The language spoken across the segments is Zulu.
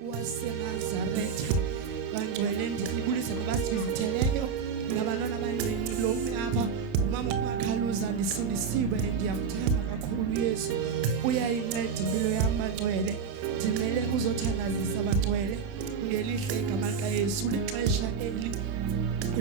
waseNazaretha bangcwele ndibulise nabasivizitheleyo nabantwana abancinci lo apha umama uMakhaluza ndisindisiwe ndiyamthanda kakhulu Yesu uyayinceda impilo yam bangcwele ndimele uzothandazisa bangcwele ngelihle igama likaYesu lixesha eli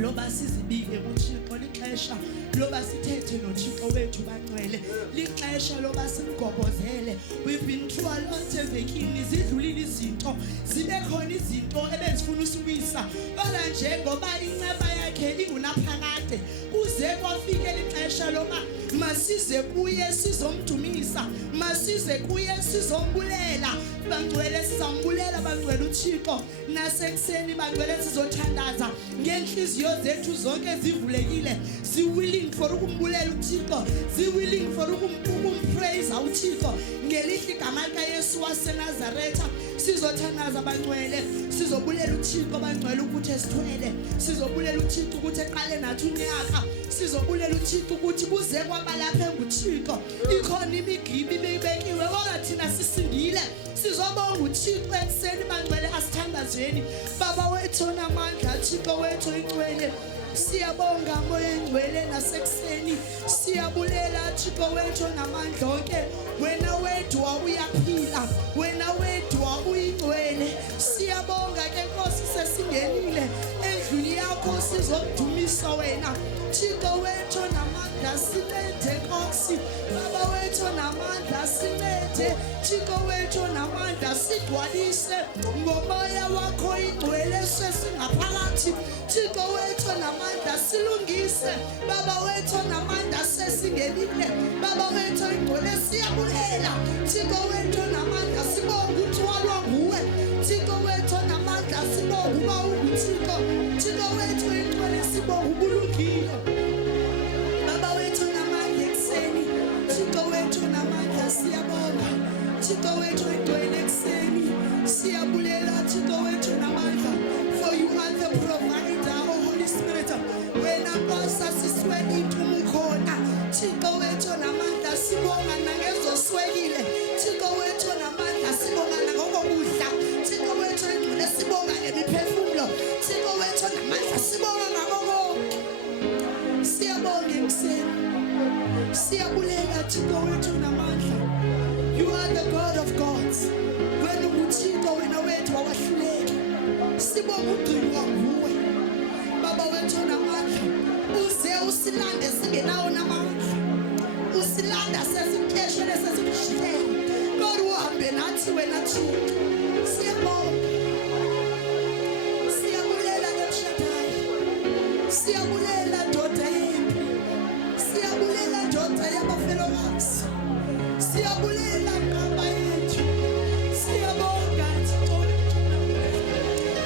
loba sizibike kuThixo lixesha loba sithethe noThixo wethu bangcwele lixesha loba simgobozele. We've been through a lot evekini zidlulile izinto zibe khona izinto ebezifuna usibisa kodwa njengoba inceba yakhe ingunaphakade kuze kwafika lixesha loba masize kuye sizomdumisa masize kuye sizombulela bangcwele sizambulela bangcwele uThixo nasekuseni bangcwele sizothandaza ngenhliziyo zethu zonke zivulekile zi willing for ukumbulela uThixo zi willing for ukumpraise uThixo ngelihle igama likaYesu waseNazaretha sizothandaza bangcwele sizobulela uThixo bangcwele ukuthi esithwele sizobulela uThixo ukuthi eqale nathi unyaka sizobulela uThixo ukuthi kuze kwabalapha nguThixo ikhona imigibi beyibekiwe kodwa thina sisindile sizobonga uThixo ekseni bangcwele asithandazeni baba wethu namandla Thixo wethu ingcwele siyabonga moya engcwele nasekuseni siyabulela Thixo wethu namandla onke wena wethu uyaphila wena wethu uyingcwele siyabonga ke Nkosi sesingenile endlini yakho sizodumisa wena Thixo wethu namandla silethe Nkosi baba wethu namandla silethe Thixo wethu namandla sigcwalise ngomoya wakho ingcwele sesingaphakathi Thixo wethu namandla silungise baba wethu namandla sesingenile baba wethu ingcwele siyabulela Thixo wethu namandla sibonga uthwalwa nguwe Thixo wethu namandla sibonga uba uThixo Thixo wethu ingcwele sibonga ubulungile baba wethu namandla ekseni Thixo wethu namandla siyabonga Thixo wethu ingcwele ekseni siyabulela Thixo wethu namandla for you are the provider oh Holy Spirit wena Nkosi siswele intukhona Thixo wethu namandla sibonga nangezoswekile Thixo wethu namandla sibonga ngokokudla Thixo wethu ingcwele sibonga ngemiphefumulo Thixo wethu namandla sibonga ngakho siyabonga ekseni siyabulela Thixo wethu namandla you are the God of gods wena uThixo wena wethu wawahluleka sibonga ugcina nguwe baba wethu namandla uze usilande singenawo namandla usilanda sesikheshele sesikhishele kodwa uhambe nathi wena Thixo siyabonga siyabulela ngemshadayi siyabulela ndoda yempi siyabulela ndoda yabafelokazi siyabulela ngaba yethu siyabonga Thixo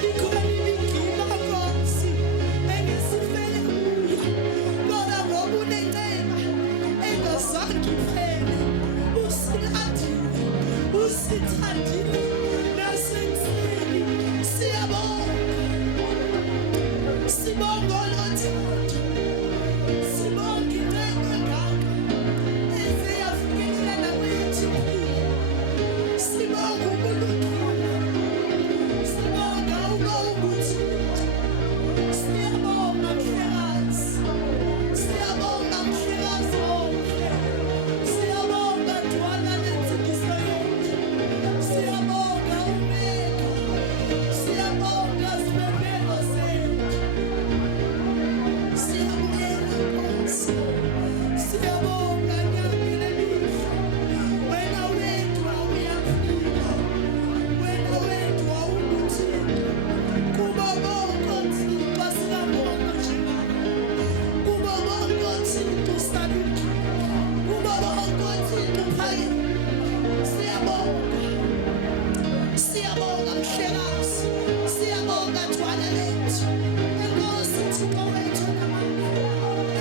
ikhona imigiba Nkosi engisifele kuyo kodwa ngoba unenceba engazange iphele usilandile usithandile nasekuseni siyabonga sibonga lothando sibonga inceba engaka eziyafikelela nakwethu sibonga ubulungile sibonga ukuthi siyabonga mhlekazi siyabonga mhlekazi wonke siyabonga dwana lenzikiso yethu siyabonga umeka siyabonga sibebelo zethu siyabulela Nkosi siyabonga nyakile mihla wena wethu awuyaphila wena wethu awukuthixo kubo bonke Thixo siyabonga njengakho kubo bonke Thixo saluki kubo bonke Thixo phakeme siyabonga siyabonga mhlekazi siyabonga dwana lethu Enkosi Thixo wethu namandla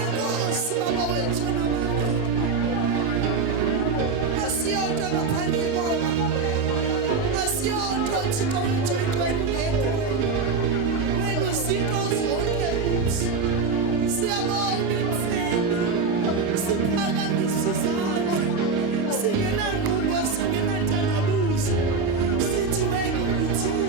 Enkosi baba wethu namandla asiyonto ngaphandle kwakho asiyonto Thixo wethu ingcwele wena uzinto zonke siyabonga ekseni siphakamisa izandla singenanqubo singenathandabuzo sithi wena uThixo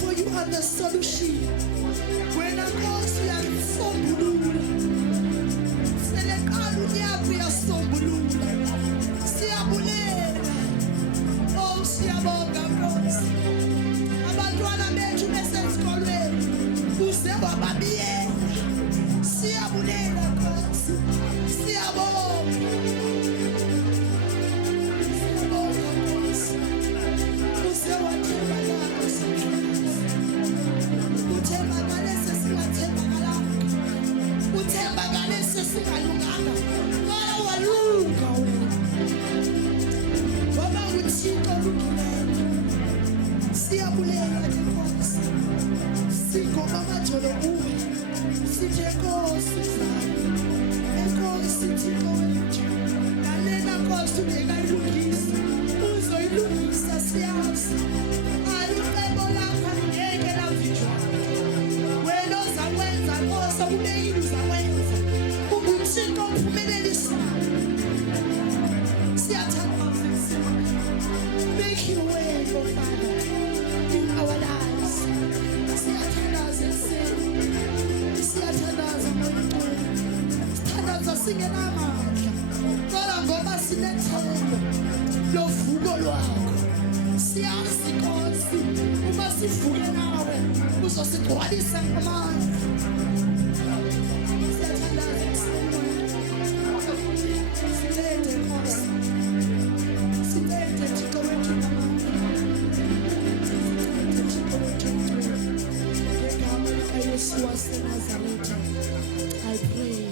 For you are the solution. When I go to sombulula, selekalu yakho yasombulula. Siyabulela, oh siyabonga Nkosi. Abantwana bethu besesikolweni, uze wababiyela. Siyabulela Nkosi, siyabonga. Make your way, oh Father, in our lives. Sithandaza singenamandla, kodwa ngoba sinethemba lovuko lwakho. Siyazi Nkosi, uma sivuke nawe uzosigcwalisa ngamandla. Silete Nkosi, silete Thixo wethu ngamandla. Ngegama likaYesu waseNazaretha, I pray.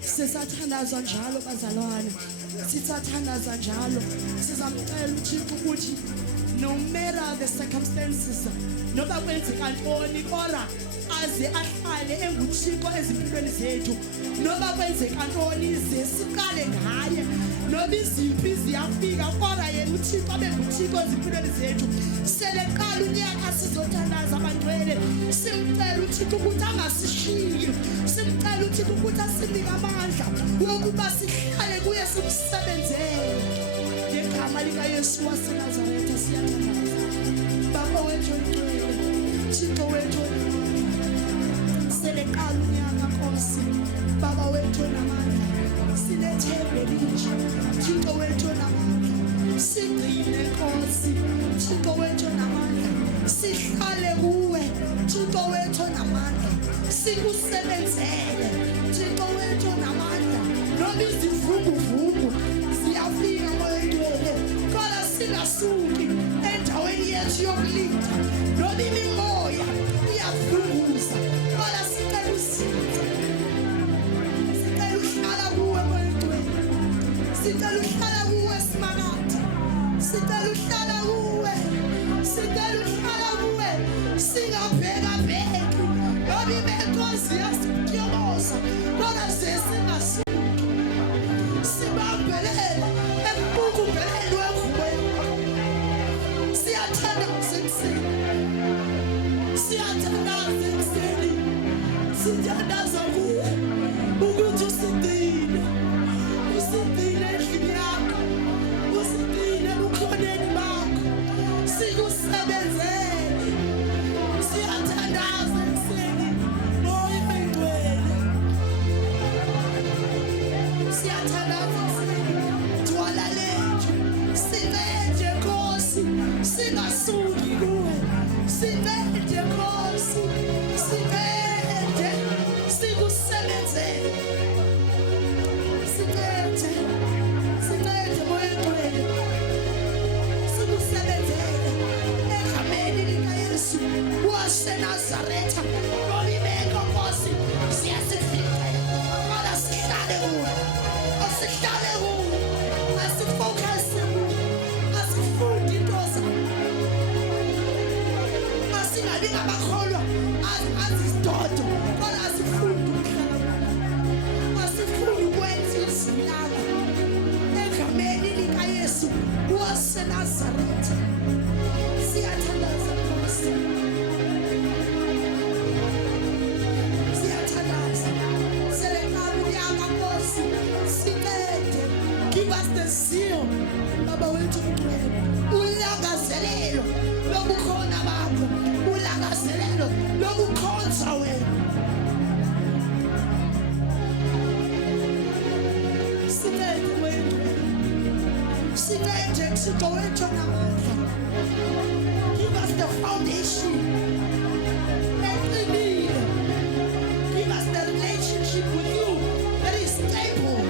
Sisathandaza njalo bazalwane, sisathandaza njalo. Sizamcela uThixo ukuthi no matter the circumstances, noba kwenzeka ntoni kodwa aze ahlale enguThixo ezimpilweni zethu. Noba kwenzeka ntoni ze siqale ngaye, noba izimpi ziyafika kodwa yena uThixo abe nguThixo ezimpilweni zethu. Seleqala unyaka sizothandaza abangcwele, simcela uThixo ukuthi angasishiyi, simcela uThixo ukuthi asinike amandla wokuba sihlale kuye simsebenzele. Ngegama likaYesu waseNazaretha siyathandaza. Baba wethu oyingcwele, Thixo wethu, seleqala unyaka Nkosi. Nkosi Baba wethu namandla sinethemba elisha Thixo wethu namandla sigcine Nkosi Thixo wethu namandla sihlale kuwe Thixo wethu namandla sikusebenzele Thixo wethu namandla noma izivunguvungu siyafika moyeni kodwa singasuki endaweni yethu yokulinda noma imimoya iyavunguza kodwa sicela usizo sicela uhlala kuwe moyeni sicela uhlala kuwe simakade sicela uhlala kuwe sicela uhlala kuwe singabheka bheki noma ibenkosi yasikuyomoza kodwa sesingasuki sibambelele ekubukumbeleni wekhuweni siyathandaza ekuseni siyathandaza ekuseni sithandaza kuwe ukuthi usidine endlini yakho usidine ebukhoneni bakho sikusebenzele siyathandaza ekuseni moya oyingcwele siyathandaza twala lethu sincede Nkosi singasuki kuwe sincede Nkosi sincede sikusebenzele sincede moya oyingcwele sikusebenzele egameni likaYesu waseNazaretha nolibeko Nkosi siyasifikela kodwa sihlale kuwe asihlale kuwe asifocuse kuwe asifundi into zakho asingabi ngabakholwa azizidodo kodwa asifundi asifundi ukwenza izwi lakho egameni likaYesu waseNazaretha siyathandaza Nkosi siyathandaza selekabi yakho Nkosi sincede give us the zeal Baba wethu mngcwele ulangazelelo lobukhona bakho ulangazelelo lokukhonza wena sincede wethu sincede Thixo wethu namandla give us the foundation eqinile give us the relationship with you that is stable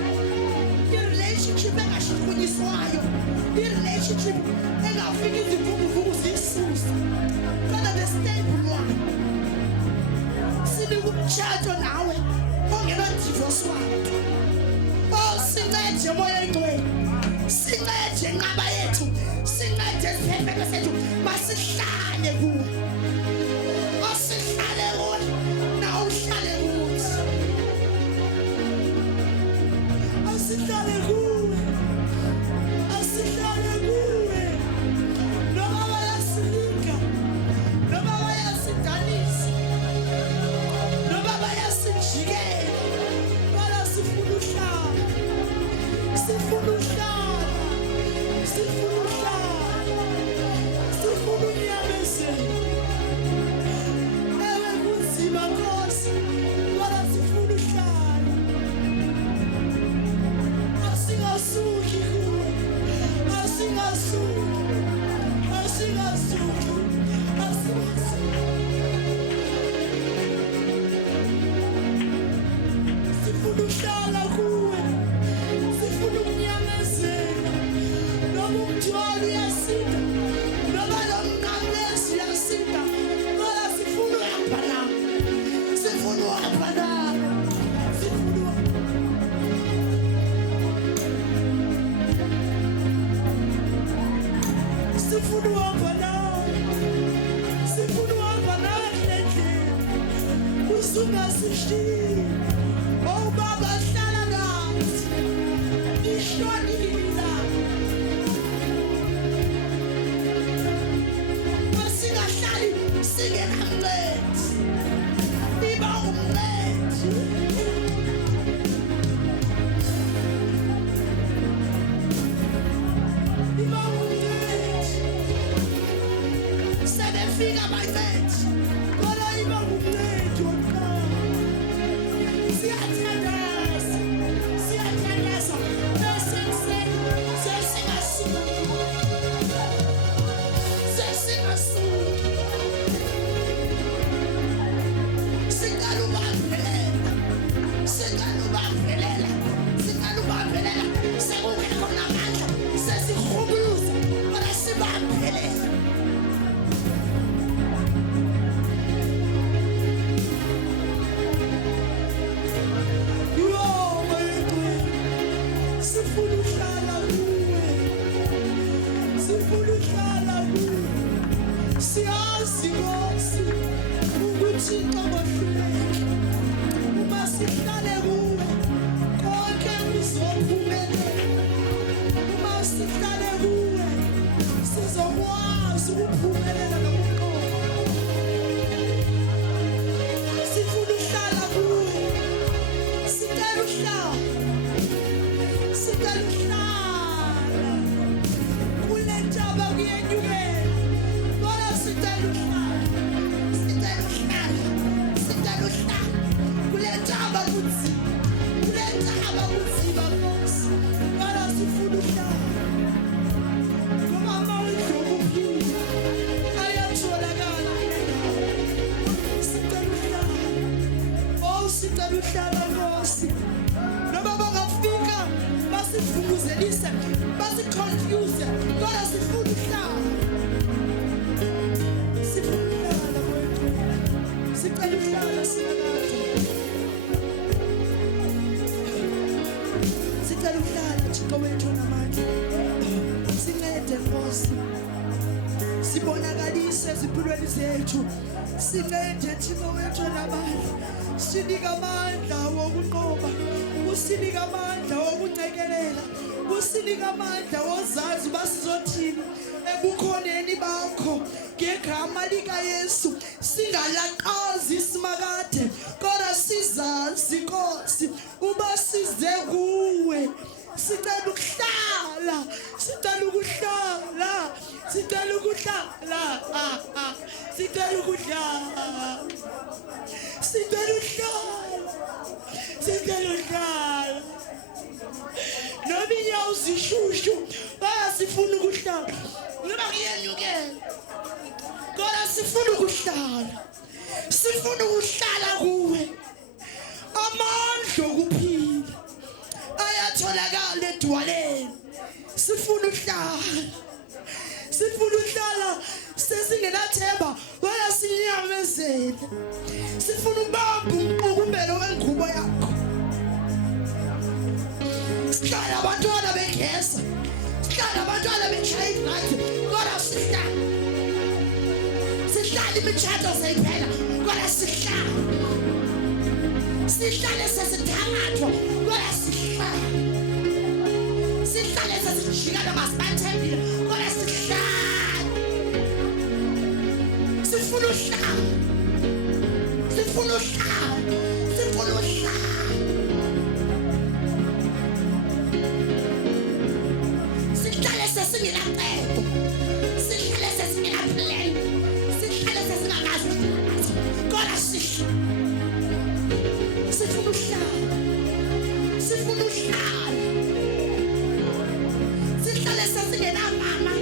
relationship engashukunyiswayo relationship engafiki izivunguvungu ziyisusa kodwa the stable one sinika umtshato nawe ongenadivorce wakho sincede moya oyingcwele sincede nqaba yethu sincede isiphefeko sethu masihlale kuwe asihlale kuwe nawe uhlale kuthi asihlale kuwe asihlale kuwe noma bayasilinga noma bayasidanisa noma bayasijikela kodwa sifuna uhlala sifuna uhlala sifuna uhlala sifuna unyamezelo ewe kunzima Nkosi kodwa sifuna uhlala asingasuki kuwe asingasuki sifuna uhlala kuwe sifuna ukunyamezela noma umthwalo uyasinda noma lo mnqamlezo uyasinda kodwa sifuna uhamba nawe sifuna uhamba nawe sifuna uhamba nawe sifuna uhamba nawe endlini usungasishiyi oh Baba hlala nathi ihlonila masingahlali singenamncedi iba umncedi iba umncedi sebefika bancedi kodwa iba umncedi wokuqala basivunguzelise, basiconfuse. Kodwa sifuna ukuhlala. Sifuna ukuhlala kwethu. Sicela ukuhlala simakade. Sicela ukuhlala Thixo wethu namandla. Sincede Nkosi. Sibonakalise ezimpilweni zethu. Sincede Thixo wethu namandla. Sinika amandla wokunqoba. Usinika amandla wokuncekelela. Usinika amandla wozazi basizothini ebukhoneni bakho ngegama lika Yesu. Singalaqazi simakade kodwa sizazi Nkosi uba size kuwe. Sicela ukuhlala, sicela ukuhlala, sicela ukuhlala, sicela ukuhlala, sicela ukuhlala, sicela ukuhlala. Noma inyawo zishushu bayasifuna ukuhlala. Noma kuyenyukela kodwa sifuna ukuhlala. Sifuna ukuhlala kuwe. Amandla okuphila ayatholakala edwaleni. Sifuna ukuhlala. Sifuna ukuhlala sesingenathemba bayasinyamezela. Sifuna ukubamba umqukumbelo wengubo yakho. Sihlala abantwana begesa. Sihlala abantwana betrade night. Kodwa sihlala. Sihlala imitshato seyiphela. Kodwa sihlala. Sihlale sesithangathwa. Kodwa sihlala. Sihlale sesijikana masibathembile. Kodwa sihlala. Sifuna ukuhlala. Sifuna ukuhlala. Sifuna ukuhlala. Sihlale sesingenacebo. Sihlale sesingenaplan. Sihlale sesingakazi ukuthi kodwa sihlala. Sifuna ukuhlala. Sifuna ukuhlala. Sihlale sesingenamama.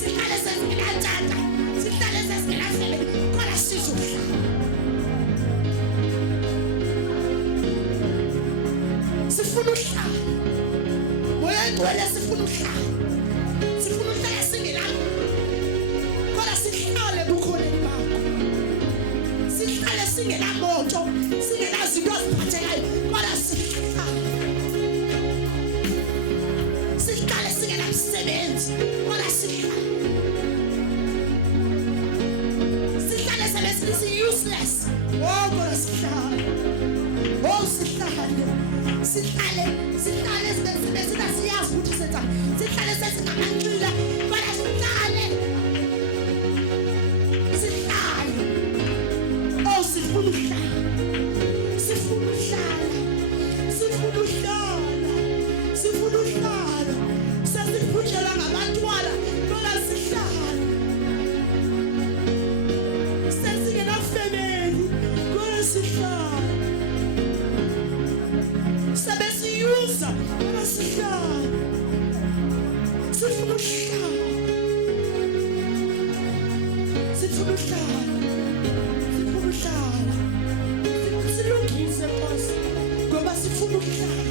Sihlale sesingenatata. Sihlale sesingenafele. Kodwa sizohlala. Sifuna ukuhlala. Moya ngcwele sifuna ukuhlala. Sifuna ukuhlala singelapho. Kodwa sihlale bukhoneni bakho. Sihlale singenamoto. Singenazinto eziphathekayo. Kodwa sihlale. Sihlale singenamsebenzi. Kodwa sihlale. Sihlale sebesithi useless. Oh kodwa sihlale. Oh sihlale. Sihlale sihlale siyazi ukuthi senza. Sihlale sesingamanxila. Kodwa sihlale. Sihlale. Oh sifuna ukuhlala. Sifuna ukuhlala. Sifuna ukuhlala. Sifuna ukuhlala. Sesiphuthelwa ngabantwana. Kodwa sihlale. Sesingenafemeli. Kodwa sihlale. Sebesiyuza. Kodwa sihlale. Sifuna ukuhlala. Sifuna ukuhlala. Sifuna ukuhlala. Silungise Nkosi ngoba sifuna ukuhlala.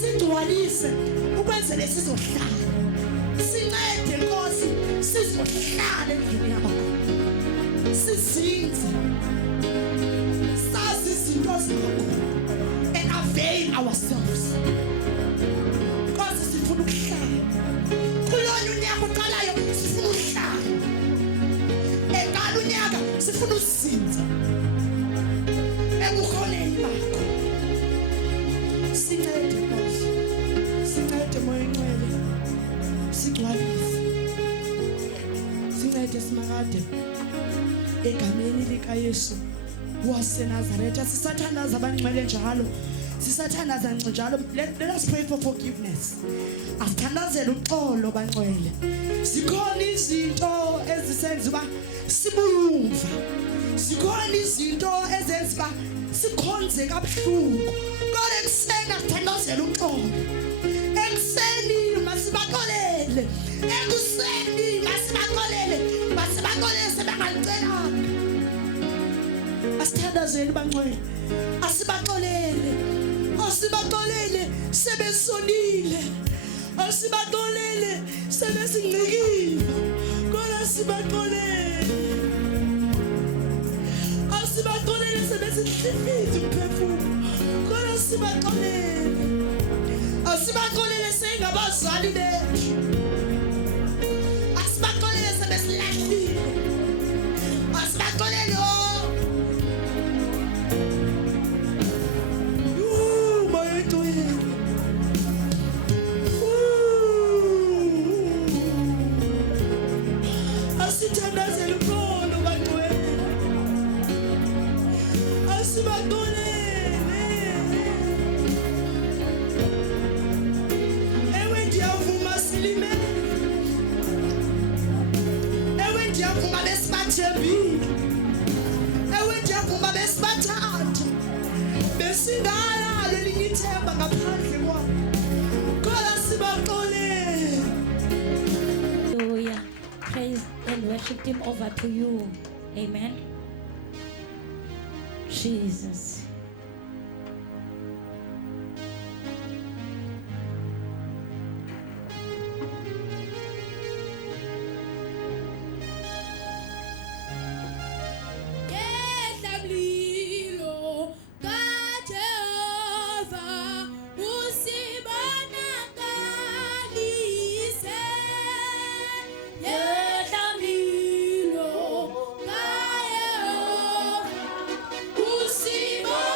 Sidwalise ukwenzele sizohlala. Sincede Nkosi sizohlala endlini yakho. Sizinze. Sazi izinto zakho. And avail ourselves. Nkosi sifuna ukuhlala. Kulona unyaka uqalayo sifuna ukuhlala. Eqala unyaka sifuna usizinza. Ebukhoneni bakho. Sincede Nkosi. Sincede Moya Ngcwele. Sigcwalise. Sincede simakade. Egameni lika Yesu waseNazaretha. Sisathandaza abangcwele njalo. Sisathandaza njalo. Let us pray for forgiveness. Asithandazele uxolo bangcwele. Zikhona izinto ezisenza uba sibuyumva. Zikhona izinto ezenza uba sikhonze kabuhlungu. Kodwa ekuseni asithandazele uxolo. Ekuseni masibaxolele. Ekuseni masibaxolele. Masibaxolele sebengacelanga. Asithandazele bangcwele. Asibaxolele. asibaxolele sebesonile, asibaxolele sebesingcikile, kodwa sibaxolele, asibaxolele sebesihlifile umphefumulo, kodwa sibaxolele, asibaxolele sengabazali bethu, asibaxolele sebesilahlile, asibaxolele asithandazele ukholo bangcwele, asibaxolele. Ewe ndiyavuma silimele, ewe ndiyavuma besibathembile, ewe ndiyavuma besibathanda, besingalo elinye ithemba ngaphandle kwabo, kodwa sibaxolele. Hallelujah. Praise and worship Him over to you. Amen. Jesus. Simon.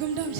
Yeah.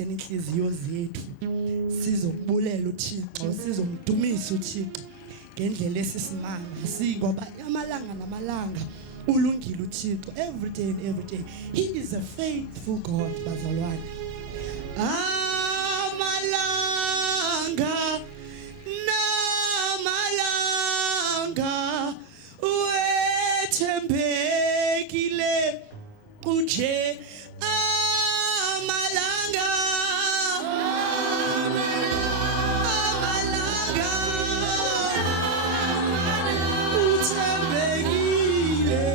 sibambisene inhliziyo zethu sizokubulela uThixo sizomdumisa uThixo ngendlela esisimanga singoba amalanga namalanga ulungile uThixo every day and every day. He is a faithful God bazalwane. Amalanga namalanga wethembekile uje amalanga uthembekile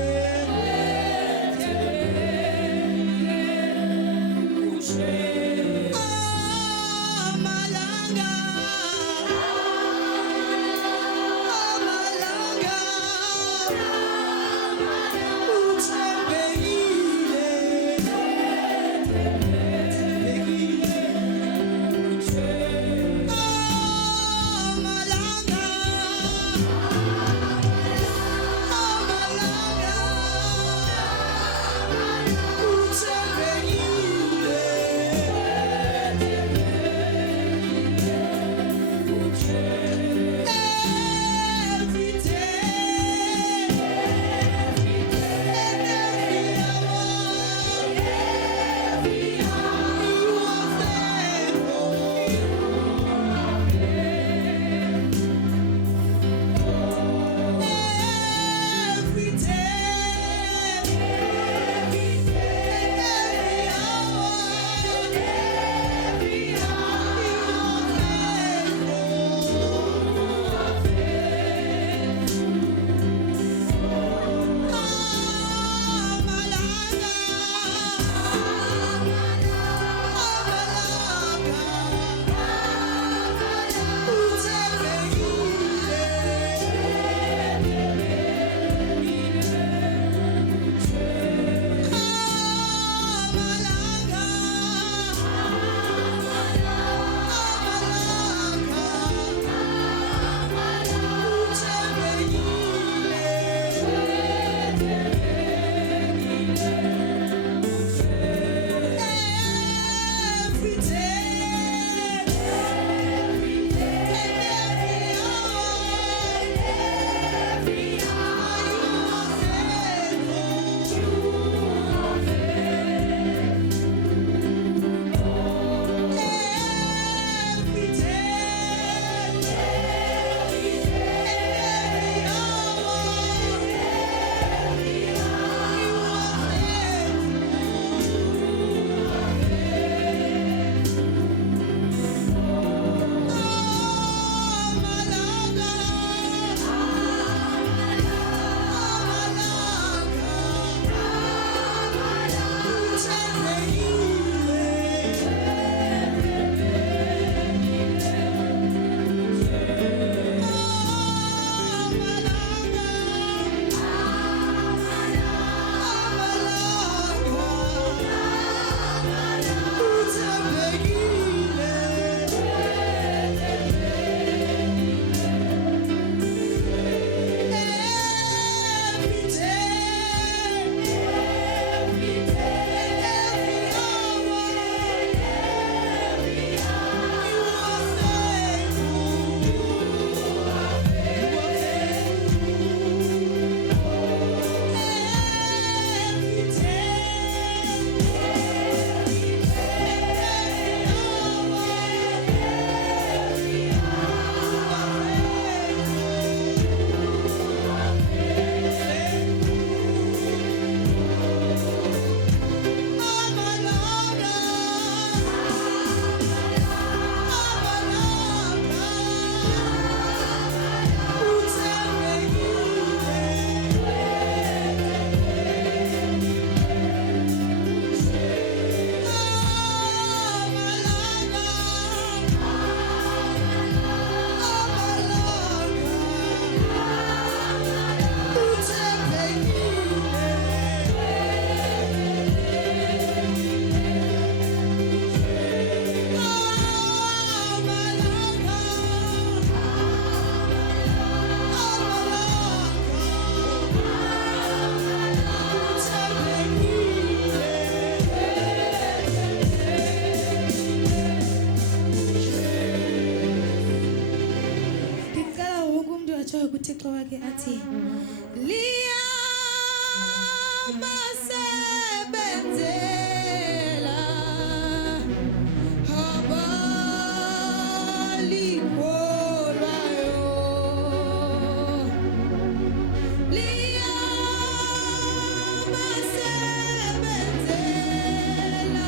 uje kuThixo wakhe athi liyabasebenzela abalikholwayo. Liyabasebenzela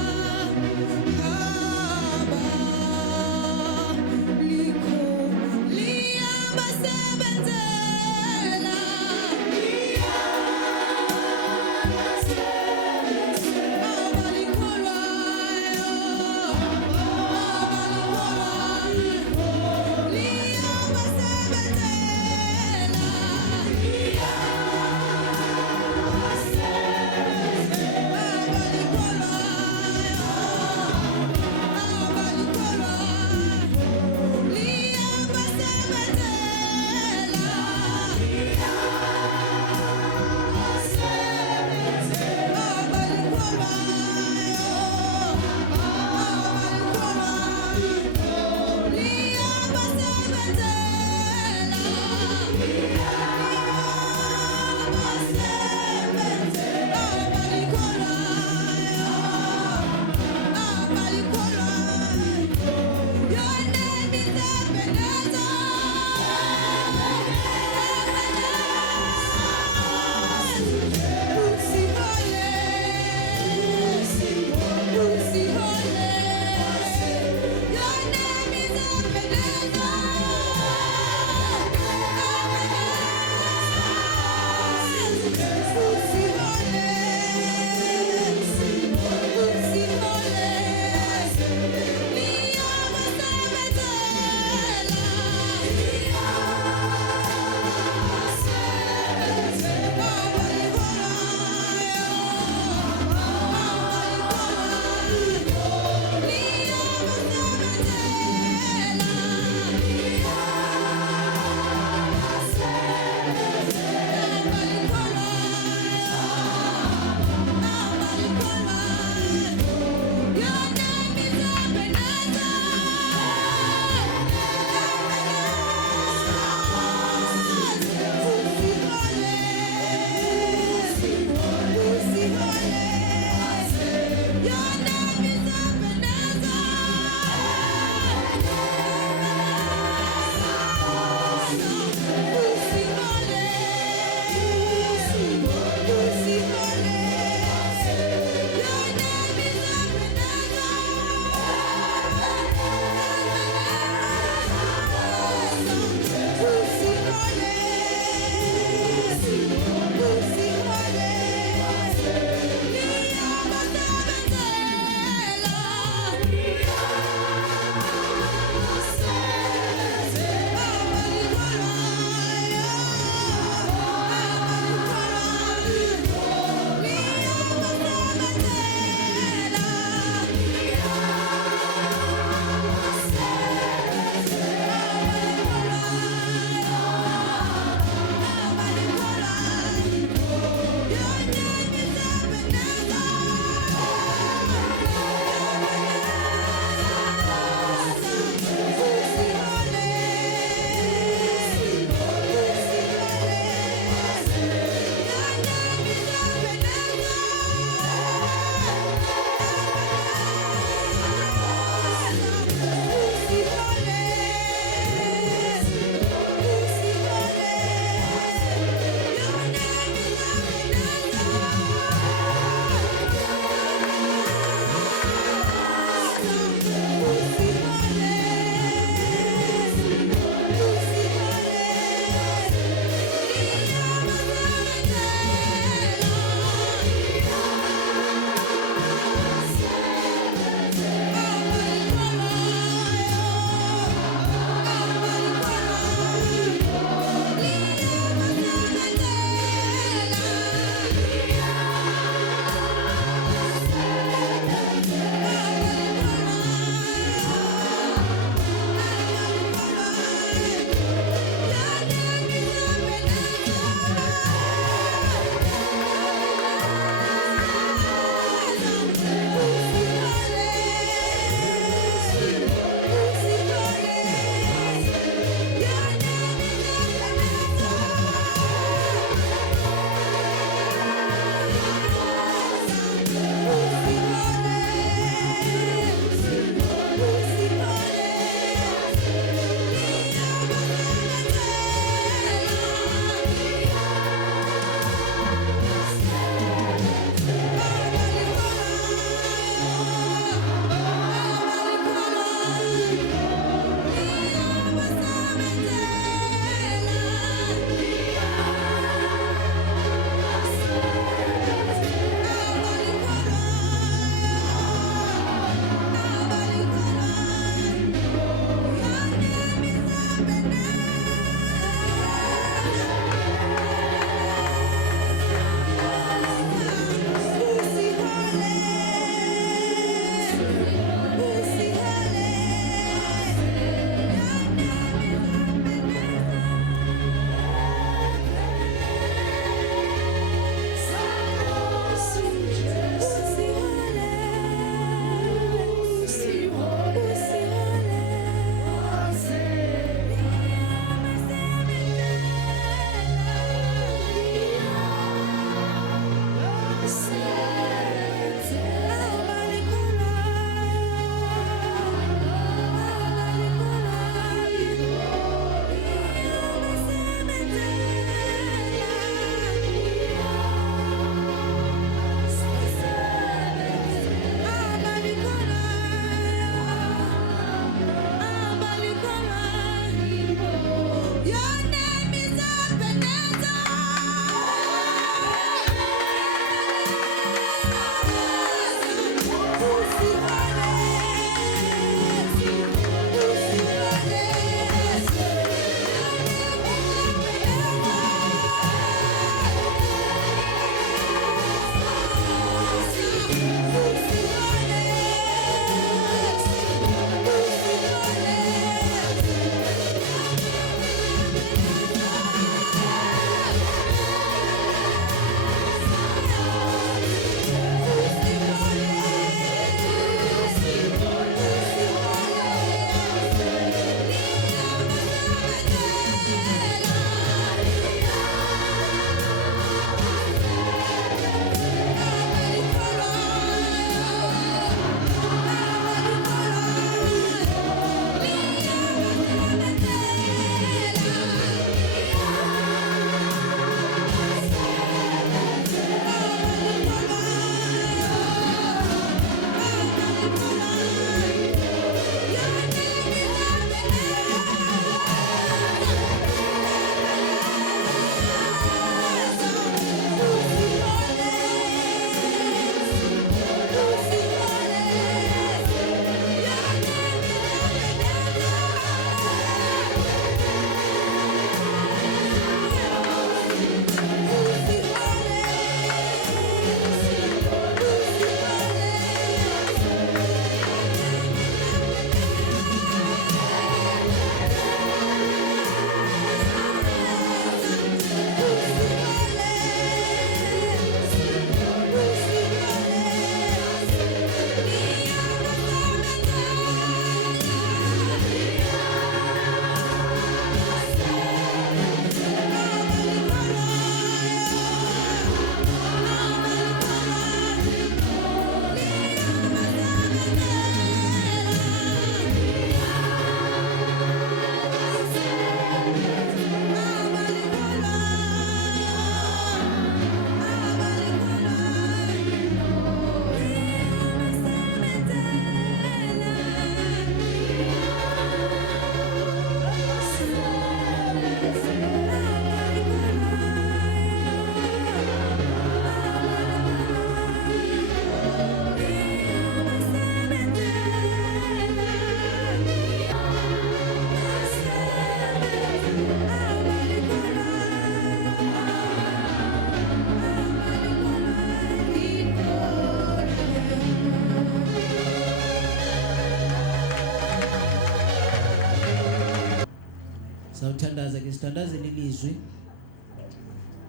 Sawuthandaza ke sithandazele ilizwi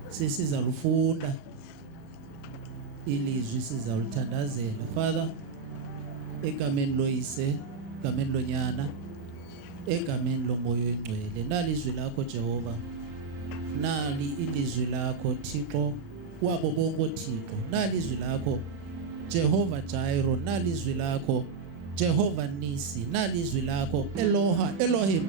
sesizalufunda ilizwi sizaluthandazela Father egameni loyise egameni lonyana egameni lomoya oyingcwele nali izwi lakho Jehova nali ilizwi lakho Thixo wabo bonke Thixo nali izwi lakho Jehova Jireh nali izwi lakho Jehova Nisi nali izwi lakho Elohim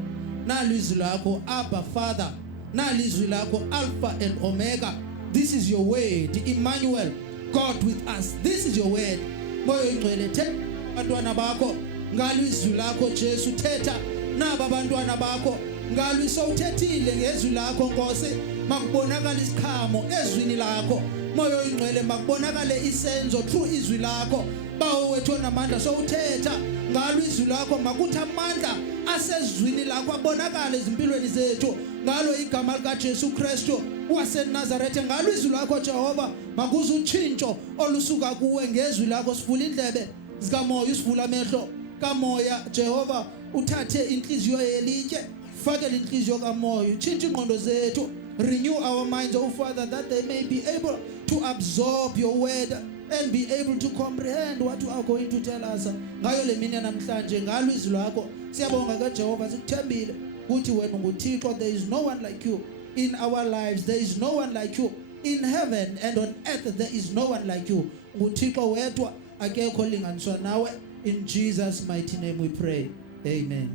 nali izwi lakho Abba Father nali izwi lakho Alpha and Omega. This is your word, Emmanuel, God with us. This is your word. Moya oyingcwele thetha abantwana bakho ngalo izwi lakho Jesu, thetha naba abantwana bakho ngalo isowuthethile ngezwi lakho Nkosi, makubonakala isikhamo ezwini lakho. Moya oyingcwele makubonakale isenzo through izwi lakho. Bawo wethu namandla sowuthetha ngalo izwi lakho, makuthi amandla asezwini lakho abonakala ezimpilweni zethu ngalo igama lika Jesu Kristu waseNazaretha. Ngalo izwi lakho Jehova makuze utshintsho olusuka kuwe ngezwi lakho. Sivula indlebe zikamoya, usivula amehlo kamoya Jehova, uthathe inhliziyo yelitye, fakele inhliziyo kamoya, utshintshe ingqondo zethu. Renew our minds, oh Father, that they may be able to absorb your word and be able to comprehend what you are going to tell us. Ngayo le mina namhlanje ngalo izwi lakho siyabonga ke Jehova, sikuthembile ukuthi wena unguThixo. There is no one like you in our lives. There is no one like you in heaven and on earth. There is no one like you. UThixo wedwa akekho linganiswa nawe. In Jesus mighty name we pray. Amen.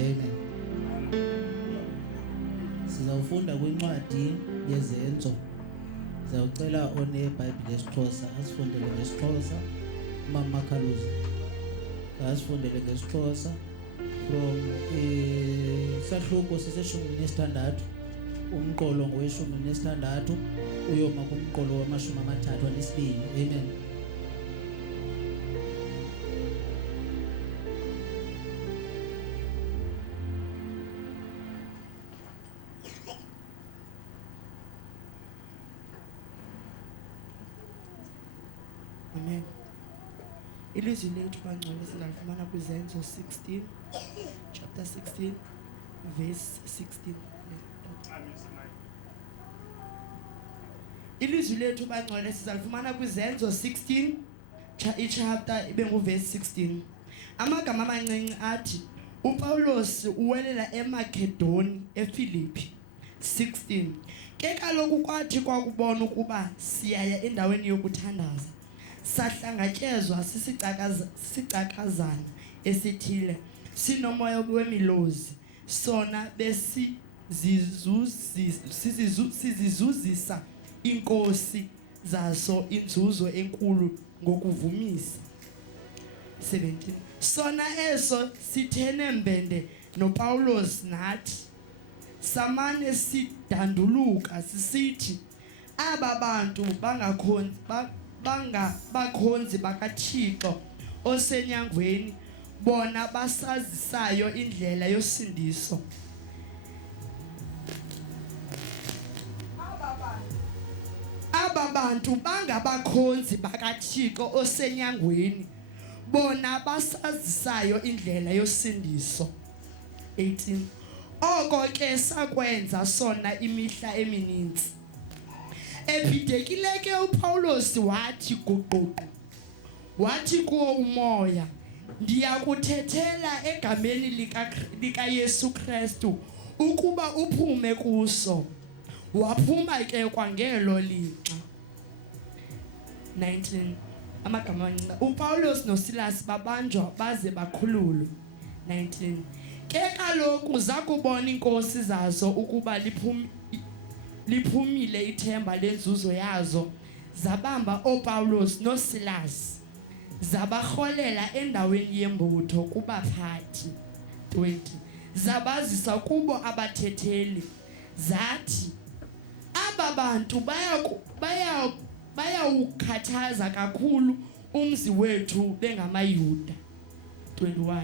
Amen. Sizawufunda kwincwadi yezenzo. Sizawucela oneBhayibhile yesiXhosa asifundele ngesiXhosa. Mama Makhaluzi asifundele ngesiXhosa from isahluko seseshumi nesithandathu umqolo ngoweshumi nesithandathu uyoma kumqolo wamashumi amathathu anesibini. Amen. Amen. Ilizwi lethu bangcwele sizalifumana kwizenzo 16 chapter 16 verse 16. Ilizwi lethu bangcwele sizalifumana kwizenzo 16 chapter ibe nguverse 16. Amagama amancinci athi uPawulos uwelela eMakedoni eFilipi 16. Ke kaloku kwathi kwakubona ukuba siyaya endaweni yokuthandaza sahlangatyezwa sisicakazana esithile sinomoya wemilozi sona sizizuzisa inkosi zaso inzuzo enkulu ngokuvumisa. 17. Sona eso sithene mbende noPawulos nathi samane sidanduluka sisithi aba bantu bakhonzi bakaThixo osenyangweni bona basazisayo indlela yosindiso. Aba bantu bangabakhonzi bakaThixo osenyangweni bona basazisayo indlela yosindiso. 18. Oko ke sakwenza sona imihla emininzi. Ebhidekile ke uPawulos wathi guququ wathi kuwo umoya, ndiyakuthethela egameni lika Yesu Kristu ukuba uphume kuso. Waphuma ke kwangelo lixa. 19. Amagama amancinci. uPawulos noSilas babanjwa baze bakhululwe. 19. Ke kaloku zakubona inkosi zazo ukuba liphumile ithemba lenzuzo yazo, zabamba oPawulos noSilas zabarholela endaweni yembutho kubaphathi. 20. Zabazisa kubo abathetheli zathi aba bantu bayawukhathaza kakhulu umzi wethu bengamayuda. 21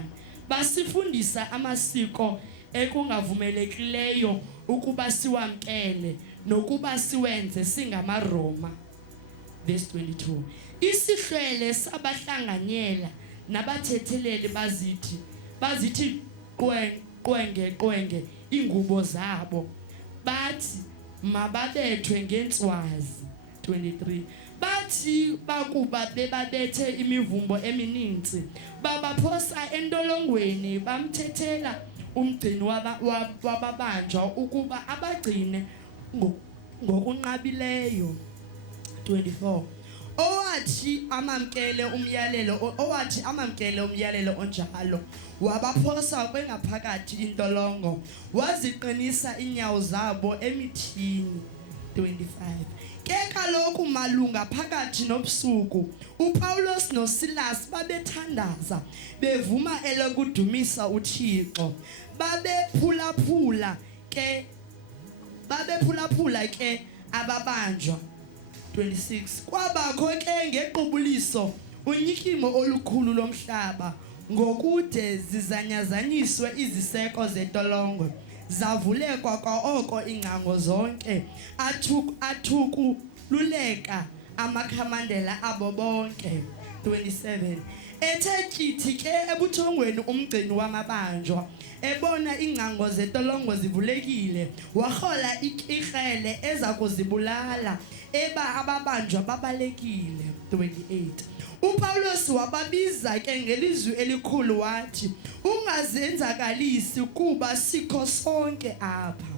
basifundisa amasiko ekungavumelekileyo ukuba siwamkele nokuba siwenze singamaRoma. Verse 22 isihlwele sabahlanganyela nabathetheleli bazithi qwenge ingubo zabo bathi mababethwe ngentswazi. 23 bathi bakuba bebabethe imivumbo emininzi babaphosa entolongweni bamthethela umgcini wababanjwa ukuba abagcine ngokunqabileyo. 24 owathi amamkele umyalelo onjalo wabaphosa kwengaphakathi intolongo waziqinisa inyawo zabo emithini. 25 ke kaloku malunga phakathi nobusuku uPaulos noSilas babethandaza bevuma elokudumisa uThixo babephulaphula ke ababanjwa. 26 kwabakho ke ngequbuliso unyikimo olukhulu lomhlaba ngokude zizanyazanyiswe iziseko zetolongo zavulekwa kwaoko ingcango zonke athukululeka amakhamandela abo bonke. 27 ethe tyithi ke ebuthongweni umgcini wamabanjwa ebona ingcango zetolongo zivulekile warhola ikirhele eza kuzibulala eba ababanjwa babalekile. 28 uPaulos wababiza ke ngelizwi elikhulu wathi ungazenzakalisi kuba sikho sonke apha.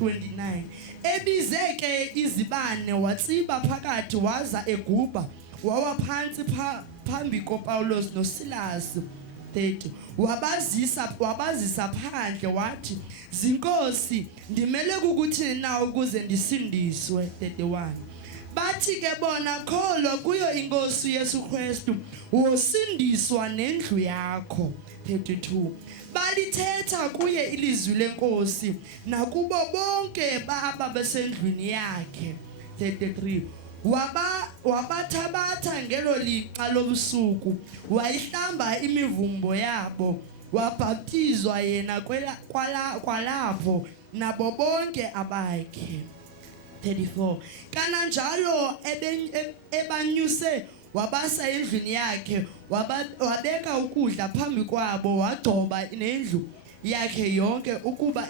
29 ebize ke izibane watsiba phakathi waza egubha wawa phansi phambi koPaulos noSilas. 30 wabazisa phandle wathi zinkosi ndimele kukuthini na ukuze ndisindiswe. 31 bathi ke bona kholo kuyo inkosi Yesu Kristu wosindiswa nendlu yakho. 32 balithetha kuye ilizwi lenkosi nakubo bonke ababesendlwini yakhe. 33 wabathabatha ngelo lixa lobusuku wayihlamba imivumbo yabo wabhaptizwa yena kwalapho nabo bonke abakhe. 34 kananjalo ebanyuse wabasa endlwini yakhe wabeka ukudla phambi kwabo wagcoba nendlu yakhe yonke ukuba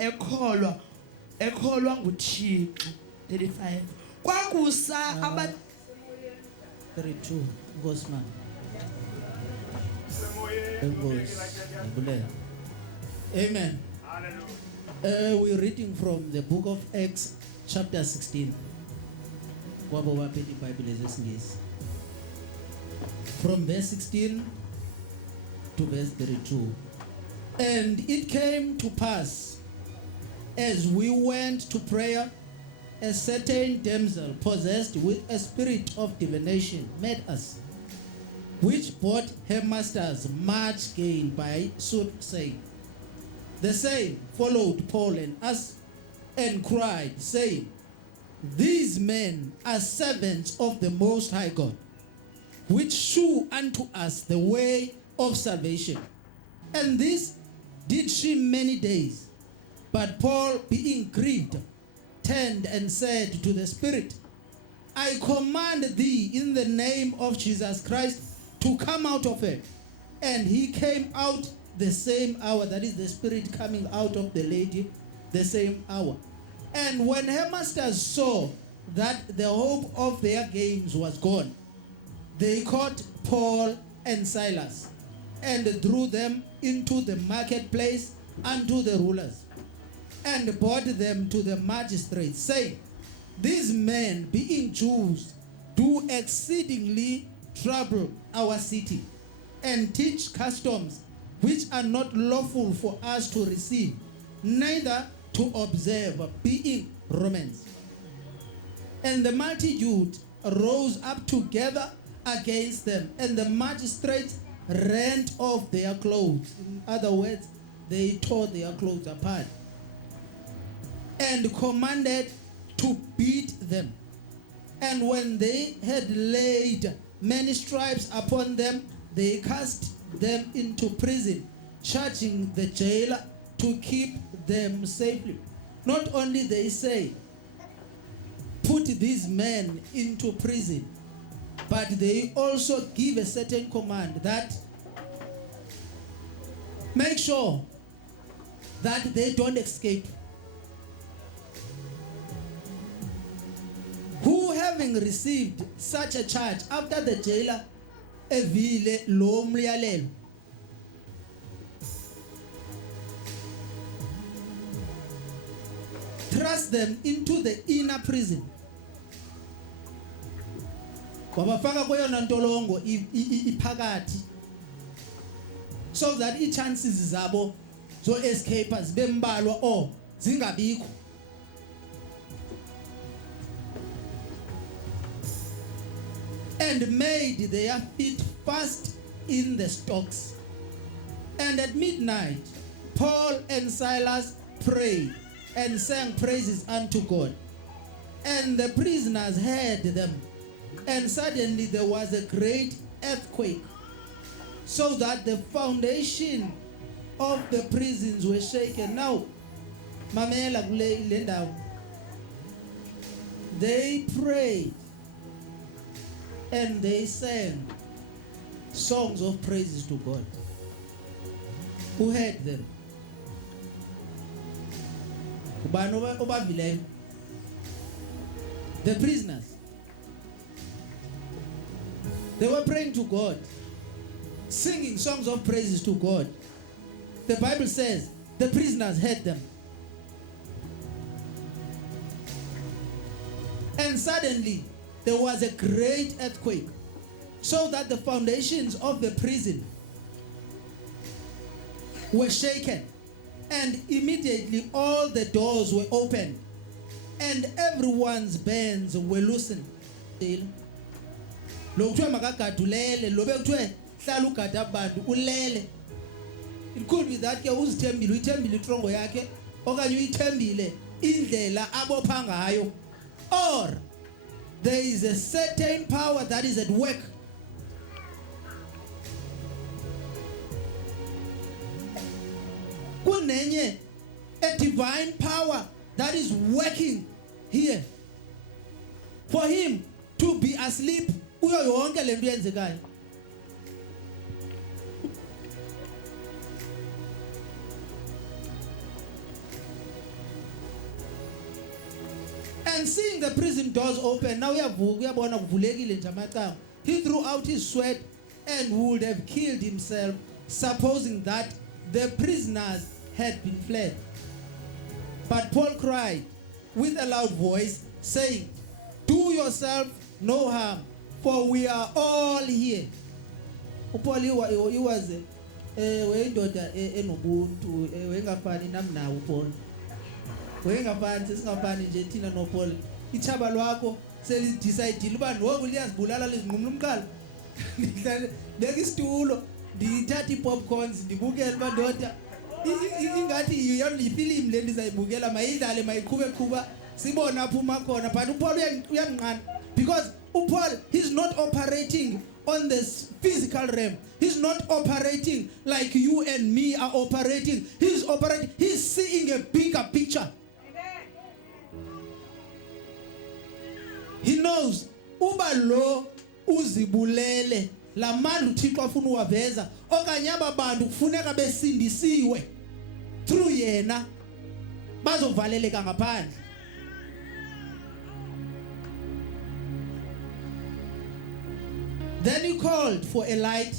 ekholwa nguThixo. 35 kwakusa 32 Ngosman Amen. Hallelujah. We're reading from the book of Acts chapter 16. From verse 16 to verse 32. And it came to pass, as we went to prayer, a certain damsel possessed with a spirit of divination met us, which brought her masters much gain by soothsaying. The same followed Paul and us, and cried, saying, These men are servants of the Most High God, which shew unto us the way of salvation. And this did she many days. But Paul, being grieved, turned and said to the Spirit, I command thee in the name of Jesus Christ to come out of her. And he came out the same hour, that is the Spirit coming out of the lady the same hour. And when her masters saw that the hope of their gains was gone, they caught Paul and Silas and drew them into the marketplace unto the rulers, and brought them to the magistrates, saying, These men, being Jews, do exceedingly trouble our city, and teach customs which are not lawful for us to receive, neither to observe, being Romans. And the multitude rose up together against them, and the magistrates rent off their clothes. In other words, they tore their clothes apart, and commanded to beat them. And when they had laid many stripes upon them, they cast them into prison, charging the jailer to keep them safely. Not only they say, put these men into prison, but they also give a certain command that make sure that they don't escape. Who having received such a charge after the jailer evile lo myalelo, thrust them into the inner prison. Wabafaka kweyona ntolongo iphakathi, so that i-chances zabo zo escape zibembalwa or zingabikho. And made their feet fast in the stocks. And at midnight, Paul and Silas prayed and sang praises unto God. And the prisoners heard them. And suddenly there was a great earthquake, so that the foundation of the prisons were shaken. Now, mamela kule ndawo. They prayed and they sang songs of praises to God. Who heard them? The prisoners. They were praying to God, singing songs of praises to God. The Bible says the prisoners heard them. And suddenly there was a great earthquake, so that the foundations of the prison were shaken. And immediately all the doors were opened, and everyone's bands were loosened. Lokuthiwe makagadulele lobe kuthiwe hlala ugada abantu ulele. It could be that ke uzithembile itrongo yakhe okanye uyithembile indlela abopha ngayo, or there is a certain power that is at work. Kunenye a divine power that is working here for him to be asleep. Uyo yonke lento yenzekayo. And seeing the prison doors open, now uyabona kuvulekile nje amacala. He threw out his sword and would have killed himself, supposing that the prisoners had been fled. But Paul cried with a loud voice, saying, do yourself no harm, for we are all here. Paul was wayindoda enobuntu, wayengafani nami nawe Paul. Wayengafani sesingafani nje thina no Paul. Ithaba lwakho selidecide uba ngoku liyazibulala lizinqumla umkhala. Beka isitulo, ndithatha ipopcorns, ndibukele bandoda. Ingathi yifilm le ndizayibukela, mayidlale mayiqhube sibona aphuma khona. But uPaul uyamnqana, because uPaul, he's not operating on this physical realm. He's not operating like you and me are operating. He's seeing a bigger picture. He knows uba lo uzibulele lamandla uThixo afuna uwaveza okanye ababantu kufuneka besindisiwe through yena bazovaleleka ngaphandle. Then he called for a light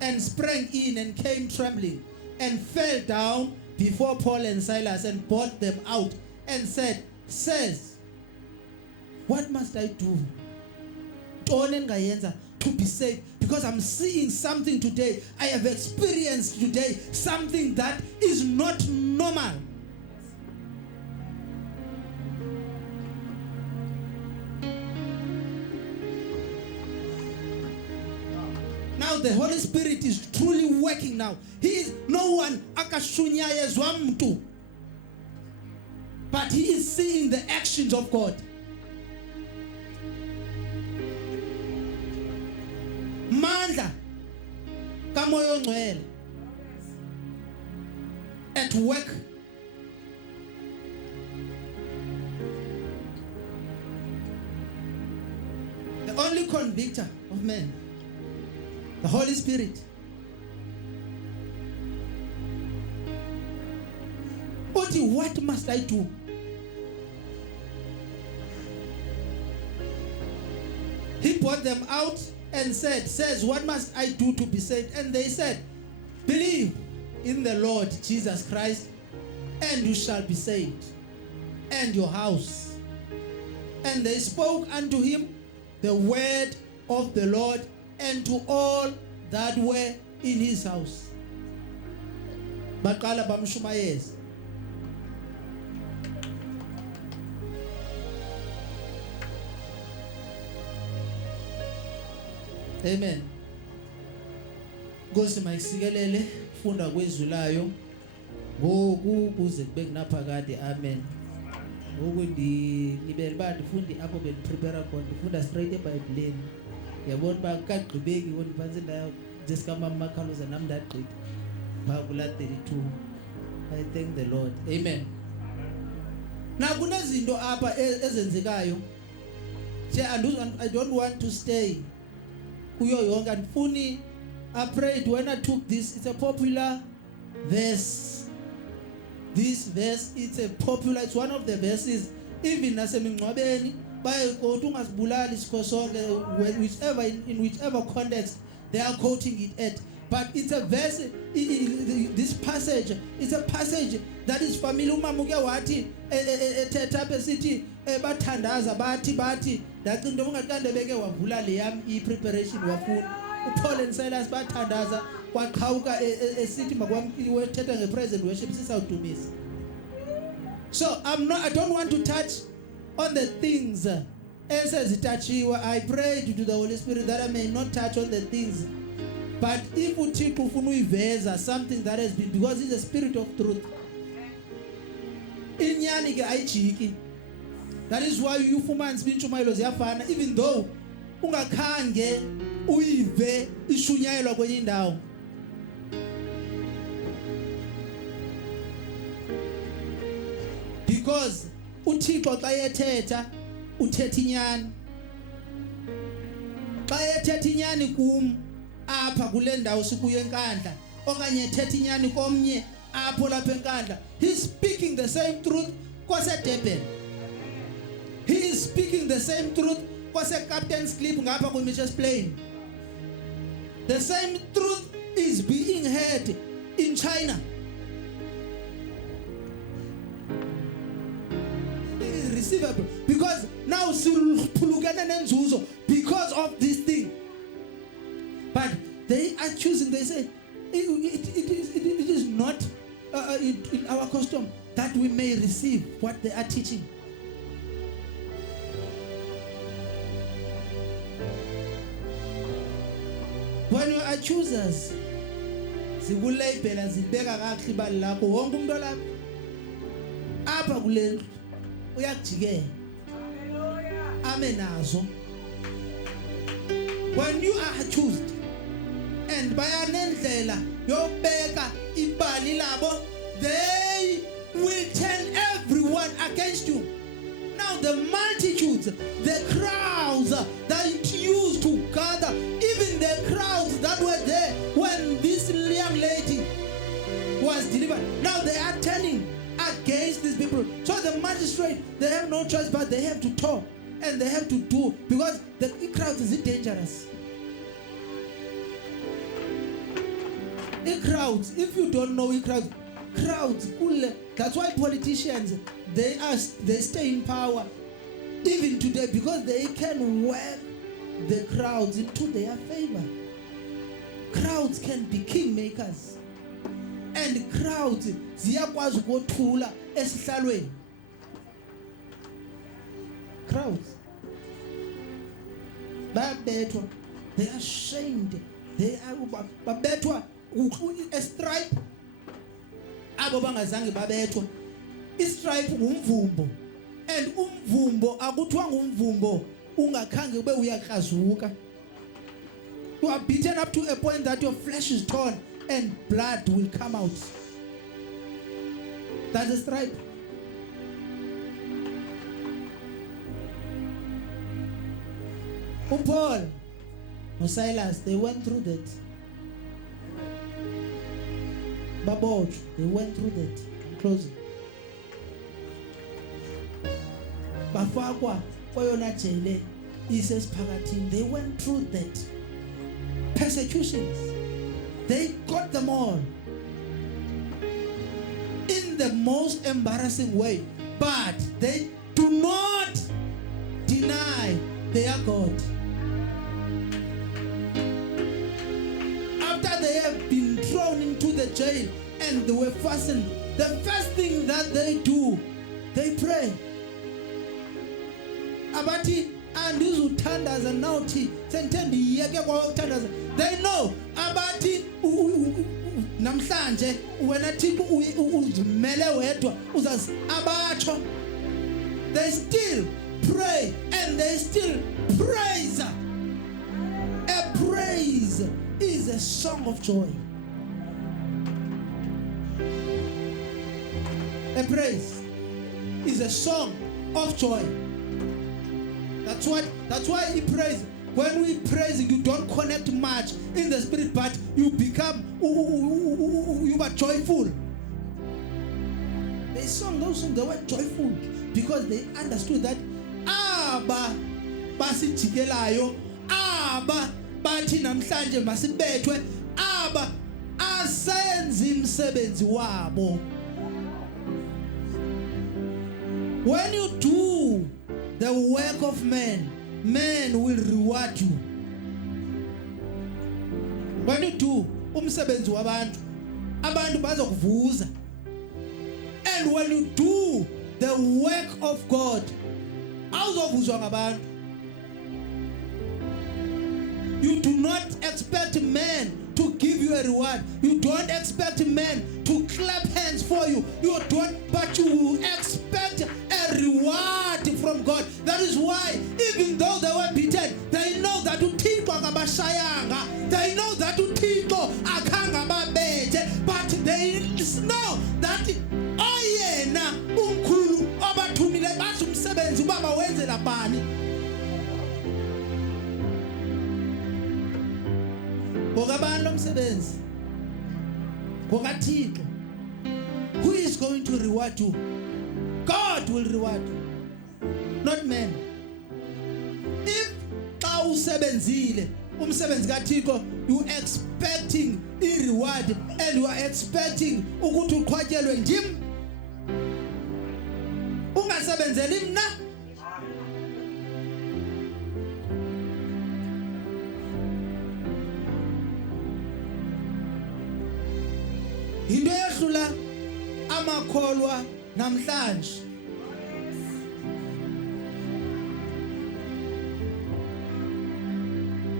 and sprang in and came trembling and fell down before Paul and Silas and brought them out and said, sirs, what must I do to be saved? Because I'm seeing something today. I have experienced today something that is not normal. Now the Holy Spirit is truly working now. He is no one akashunyayezwa mtu, but he is seeing the actions of God. amandla kamoya ongcwele at work. The only convictor of men, the Holy Spirit. What must I do? He brought them out and says, what must I do to be saved? And they said, believe in the Lord Jesus Christ, and you shall be saved, and your house. And they spoke unto him the word of the Lord, and to all that were in his house. Baqala bamshumayeza. Amen. Nkosi mayisikelele funda kwezulayo ngoku kuze kube kunaphakade. Amen. Ngoku ngibele ba ndifundi apho bendiprepare khona ndifunda straight eBhayibhelini. Yabona ba kagqibeki wona phansi ndayo njesikama Makhaluza nami ndagqitha Bhayibhela 32. I thank the Lord. Amen. Na kunezinto apha ezenzekayo. I don't want to stay. I prayed when I took this. It's a popular verse. This verse, it's one of the verses. Even nasemingcwabeni bayaqotha ungasibulali sikhosonke, in whichever context they are quoting it at. But it's a verse. This passage, it's a passage that is familiar. Umama uke wathi ethetha besithi bathandaza bathi ndacinga ungaqande beke wavula le yami i-preparation wafuna uPaul and Silas bathandaza kwaqhawuka esithi makwamkiwe ethetha nge-present worship sisawudumisa. So I don't want to touch on the things esezitatshiwe. I prayed to the Holy Spirit that I may not touch on the things. But if uThixo ufuna uyiveza something that has been, because he's a spirit of truth. Inyani ke ayijiki. That is why you fumans bintshumayelo ziyafana, even though ungakhange uyive ishunyayelwa kwenye indawo. Because uThixo xa yethetha uthetha inyani. Xa yethetha inyani kum apha kule ndawo sikuye enkandla okanye ethetha inyani komnye apho lapha enkandla, he's speaking the same truth kwaseDurban. He is speaking the same truth kwase-Captain's Clip ngapha kwi-Mitchells Plain. The same truth is being heard in China. It is receivable because now siphulukene nenzuzo because of this thing. But they are choosing, they say, it is not in our custom that we may receive what they are teaching. When you are choosers, zikulabela zibeka kahle ibali lakho wonke umuntu lapha apha kule uyakujikela. Amen nazo. When you are chosen and bayanendlela yobeka ibali labo, they will turn everyone against you. Now the multitudes, the crowds that used to gather, even the crowds that were there when this young lady was delivered, now they are turning against these people. So the magistrate, they have no choice but they have to talk and they have to do, because the crowds is dangerous. Crowds, if you don't know crowds, that's why politicians, they stay in power even today, because they can work the crowds into their favor. Crowds can be kingmakers, and crowds ziyakwazi ukuthula esihlalweni. Crowds babethwa, they are shamed, they are babethwa a stripe. Abo bangazange babethwa, istripe ngumvumbo, and umvumbo akuthiwa ngumvumbo ungakhange ube uyakrazuka. You are beaten up to a point that your flesh is torn and blood will come out. That's a stripe. Paul and Silas, they went through that. Baboj, they went through that. I'm closing. Bafakwa kwayona jele isesiphakathini. They went through that. Persecutions. They got them all. In the most embarrassing way. But they do not deny their God. After they have been thrown into the jail and they were fastened, the first thing that they do, they pray. Abati andizuthandaza nawuthi sentendiyeke kwawuthandaza. They know abati namhlanje wena Thixo uzimele wedwa uzazi abatsho. They still pray and they still praise. A praise is a song of joy. A praise is a song of joy. That's why he prays. When we praise, you don't connect much in the spirit, but you become you are joyful. They sung those songs, they were joyful because they understood that aba basijikelayo, aba bathi namhlanje masibethwe, aba asenza umsebenzi wabo. When you do the work of man, man will reward you. When you do umsebenzi wabantu, abantu bazokuvuza. And when you do the work of God, awuzovuzwa ngabantu. You do not expect man to give you a reward. You don't expect man to clap hands for you. You don't, but you expect a reward from God. That is why, even though they were beaten, they know that uThixo akabashayanga. They know that uThixo akangababethe, but they know that oyena umkhulu obathumile bathi umsebenzi ubaba wenzela bani. Ngokabani lo msebenzi? NgokaThixo. Who is going to reward you? God will reward you, not man. If xa usebenzile umsebenzi kaThixo, you expecting a reward and you are expecting ukuthi uqhwatyelwe ndim. Ungasebenzeli mna. Into ehlula amakholwa namhlanje.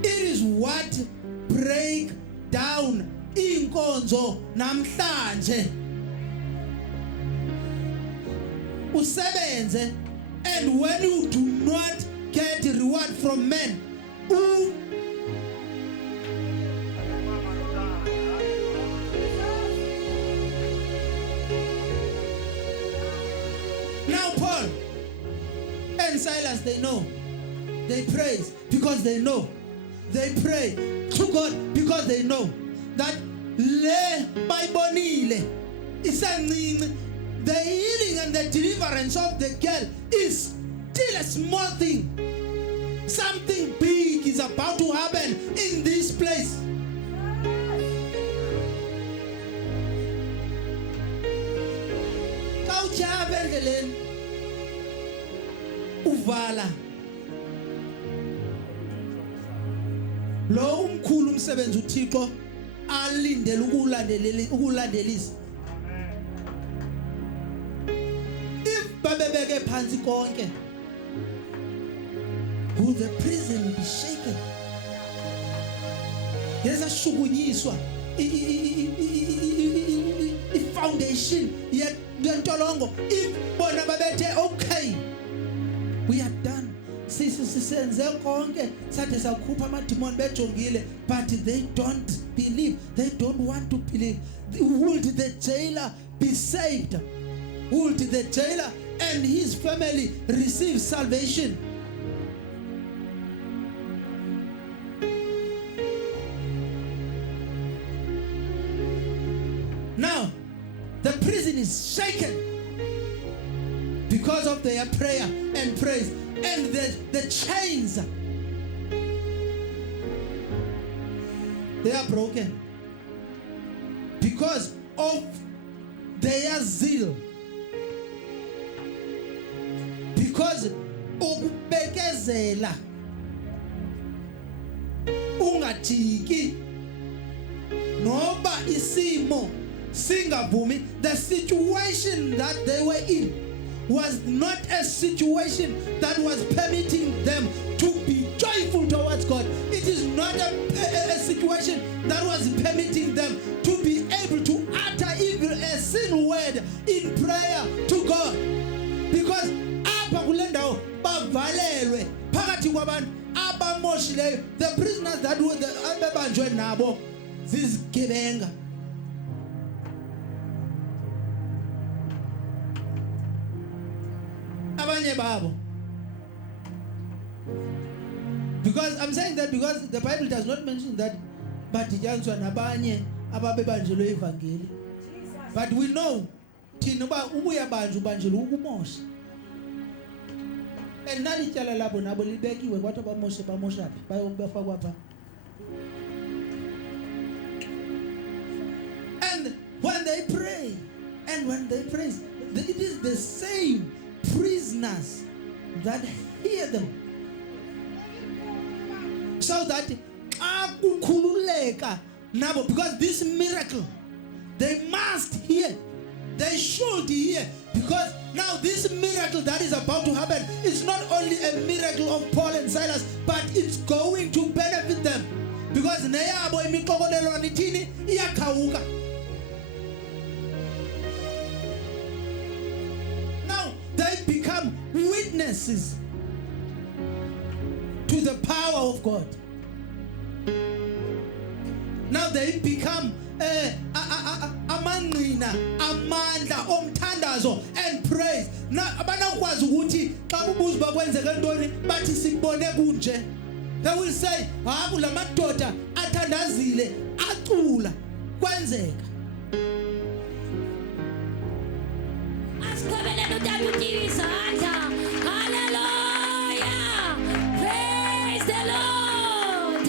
It is what break down inkonzo namhlanje. Usebenze, and when you do not get reward from men, now Paul and Silas, they know. They praise because they know. They pray to God because they know that le bayibonile isancinci. The healing and the deliverance of the girl is still a small thing. Something big is about to happen in this place. Kawutyhava endleleni uvala lo umkhulu umsebenzi uThixo alindele ukulandelisa. Babebeke phansi konke, will the prison be shaken? Yesashukunyiswa i-foundation yentolongo. If bona babethe okay, we are done, sisenze konke sathe sakhupha amadimoni bejongile, but they don't believe, they don't want to believe. Would the jailer be saved? Would the jailer and his family receive salvation? Now the prison is shaken because of their prayer and praise, and the chains, they are broken because of their zeal, because ukubekezela ungajiki noba isimo singavumi. The situation that they were in was not a situation that was permitting them to be joyful towards God. It is not a situation that was permitting them to be able to utter even a single word in prayer to God, because apha kule ndawo bavalelwe phakathi kwabantu abamoshileyo. The prisoners that were abebanjwe nabo zizigebenga. Abanye babo. Because I'm saying that because the Bible does not mention that badityaniswa nabanye ababebanjelwe ivangeli. But we know thina uba ubuya banjwe ubanjelwe ukumosha. And nalityala labo nabo libekiwe kwathi abamoshe bamosha phi bayobafakwa pha. And when they pray and when they praise, it is the same prisoners that hear them, so that akukhululeka nabo, because this miracle they must hear, they should hear, because now this miracle that is about to happen is not only a miracle of Paul and Silas, but it's going to benefit them, because neyabo imixokolelwana ithini iyakhawuka. They become witnesses to the power of God. Now they become amanqina amandla omthandazo and praise. Now abanakwazi ukuthi xa kubuza bakwenzeke ntoni bathi sibone kunje. They will say, "Haku lamadoda athandazile acula kwenzeka." Hallelujah. Praise the Lord.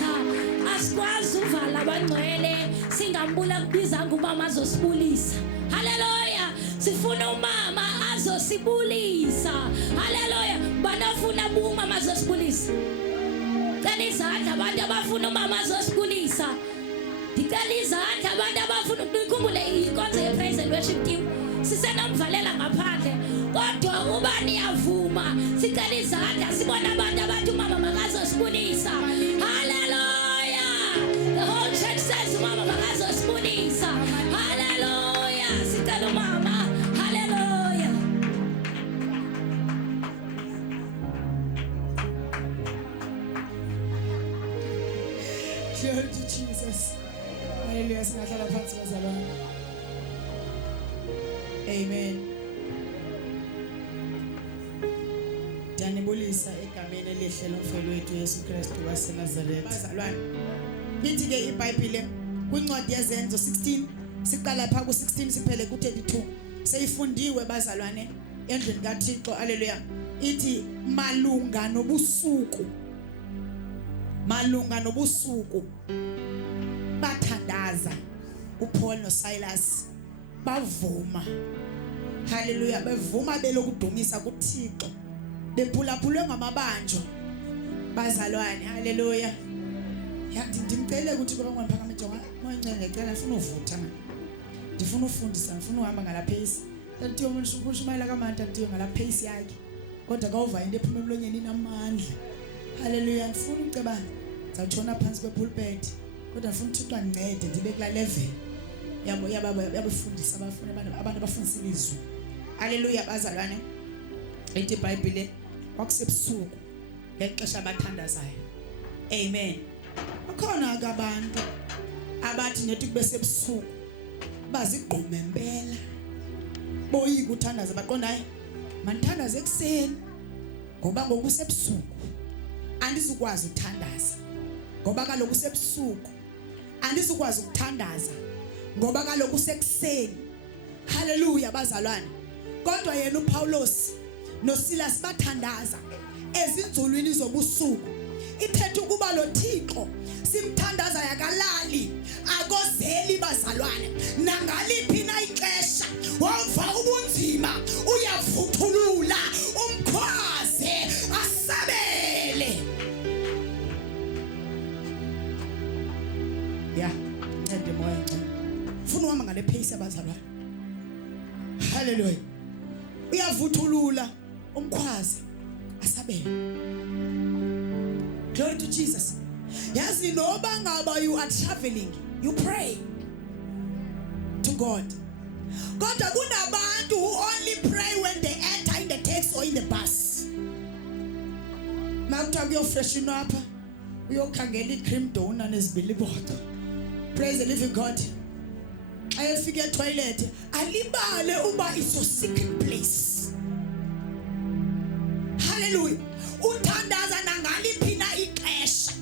Asikwazi uvala abangcwele singambula kubiza ngubaba azosibulisa. Hallelujah. Sifuna umama azosibulisa. Hallelujah. Banafuna umama azosibulisa. Cela izandla abantu abafuna umama azosibulisa. Dicela izandla abantu abafuna ukukhumbula inkonzo ye praise and worship team. Sisenomvalela ngaphandle kodwa ubani yavuma sicela izandla sibona abantu abathi umama makazosibulisa. Hallelujah. The whole church says umama makazosibulisa. Hallelujah. Sicela umama. Hallelujah. Glory to Jesus. Hallelujah. Singahlala phansi bazalwane. Amen. Danibulisa egameni elihle lomfelo wethu Yesu Kristu waseNazaretha. Bazalwane, lithi ke iBhayibhile kwincwadi yezenzo 16 siqala pha ku16 siphele ku32. Seyifundiwe bazalwane endlini kaThixo. Haleluya. Ithi malunga nobusuku bathandaza uPaul noSilas. Bavuma. Hallelujah. Bevuma belokudumisa kuThixo. Bephulaphulwe ngamabanjwa. Bazalwane. Hallelujah. Yathi ndimcela ukuthi kuba ngwaphakame jonga. Moyincane ngicela ngifuna uvutha manje. Ndifuna ufundisa, ngifuna uhamba ngala pace. Kanti umuntu ushumayela kaManta ndiyo ngala pace yakhe. Kodwa kawuva into ephuma emlonyeni inamandla. Hallelujah. Ngifuna uceba zawutshona phansi kwepulpit. Kodwa ngifuna uThixo ancede ndibe kula level. Yabafundisa abantu abafundisa ilizwi. Haleluya bazalwane. Ithi iBhayibhile kwakusebusuku ngexesha abathandazayo. Amen. Akhona ke abantu abathi nethi kube sebusuku bazigqume impela boyika uthandaza baqonda hayi manithandaze ekseni ngoba ngoku sebusuku andizukwazi ukuthandaza ngoba kaloku sebusuku andizukwazi ukuthandaza ngoba kaloku sekuseni. Haleluya bazalwane. Kodwa yena uPaulos noSilas bathandaza ezinzulwini zobusuku. Ithethe ukuba lo Thixo simthandaza yakalali akozeli bazalwane nangaliphi na ixesha wamva ubunzima uyavuthulula umkhwaze asabele. Ya ncede moya ncede ufuna uhamba ngale pace abazalwane. Haleluya. Uyavuthulula umkhwaze asabele. Glory to Jesus. Yazi noba ngaba you are traveling, you pray to God. Kodwa kunabantu who only pray when they enter in the taxi or in the bus. Makuthiwa kuyofreshen apha uyokhangela i-cream donut nezibilibodo. Praise the living God. Ayefika etoilet alibale uba it's your secret place. Hallelujah. Uthandaza nangaliphi na ixesha.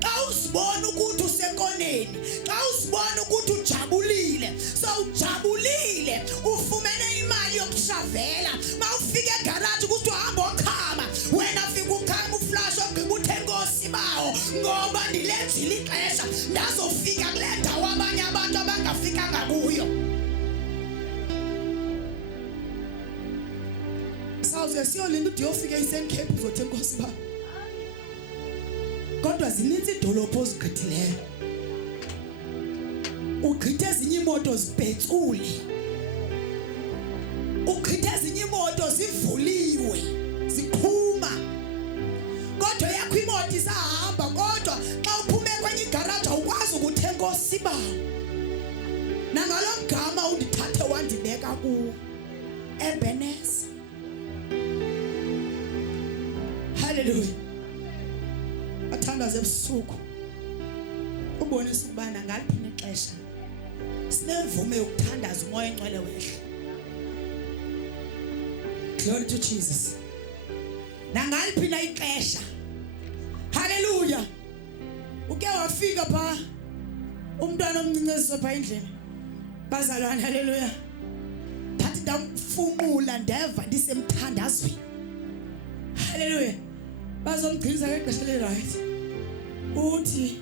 Xa usibona ukuthi usekoneni, xa usibona ukuthi ujabulile, so ujabulile, ufumene imali yokushavela, mawufika egarage ukuthi uhamba okhama, wena fika ukhama uflash ogqiba uthe Nkosi bawo ngoba ndilenzile ixesha ndazofika kule ndawo abanye abantu abangafikanga kuyo. Sawuze siyolinda ude uyofika eSencape uzothe Nkosi bawo. Kodwa zininzi idolopho ozigqithileyo. Ugqithe ezinye imoto zibhetsule. Ugqithe ezinye imoto zivuliwe, ziqhuma. Kodwa yakho imoto isahamba kodwa xa uphume kwenye igarage awukwazi ukuthe Nkosi bawo. Nangalo mgama undithathe wandibeka kuwo. Ebenezer. Hallelujah. Athandaze ebusuku ubonisa ukubana ngaliphi nexesha sinemvume yokuthandaza umoya engcwele wehle. Glory to Jesus. Nangaliphi na ixesha. Hallelujah. Uke wafika pha umntwana omncinci pha endlini bazalwane. Hallelujah. Thathi ndamfumula ndeva ndisemthandazweni. Hallelujah. Bazomgcilisa ngexesha le-right. Uthi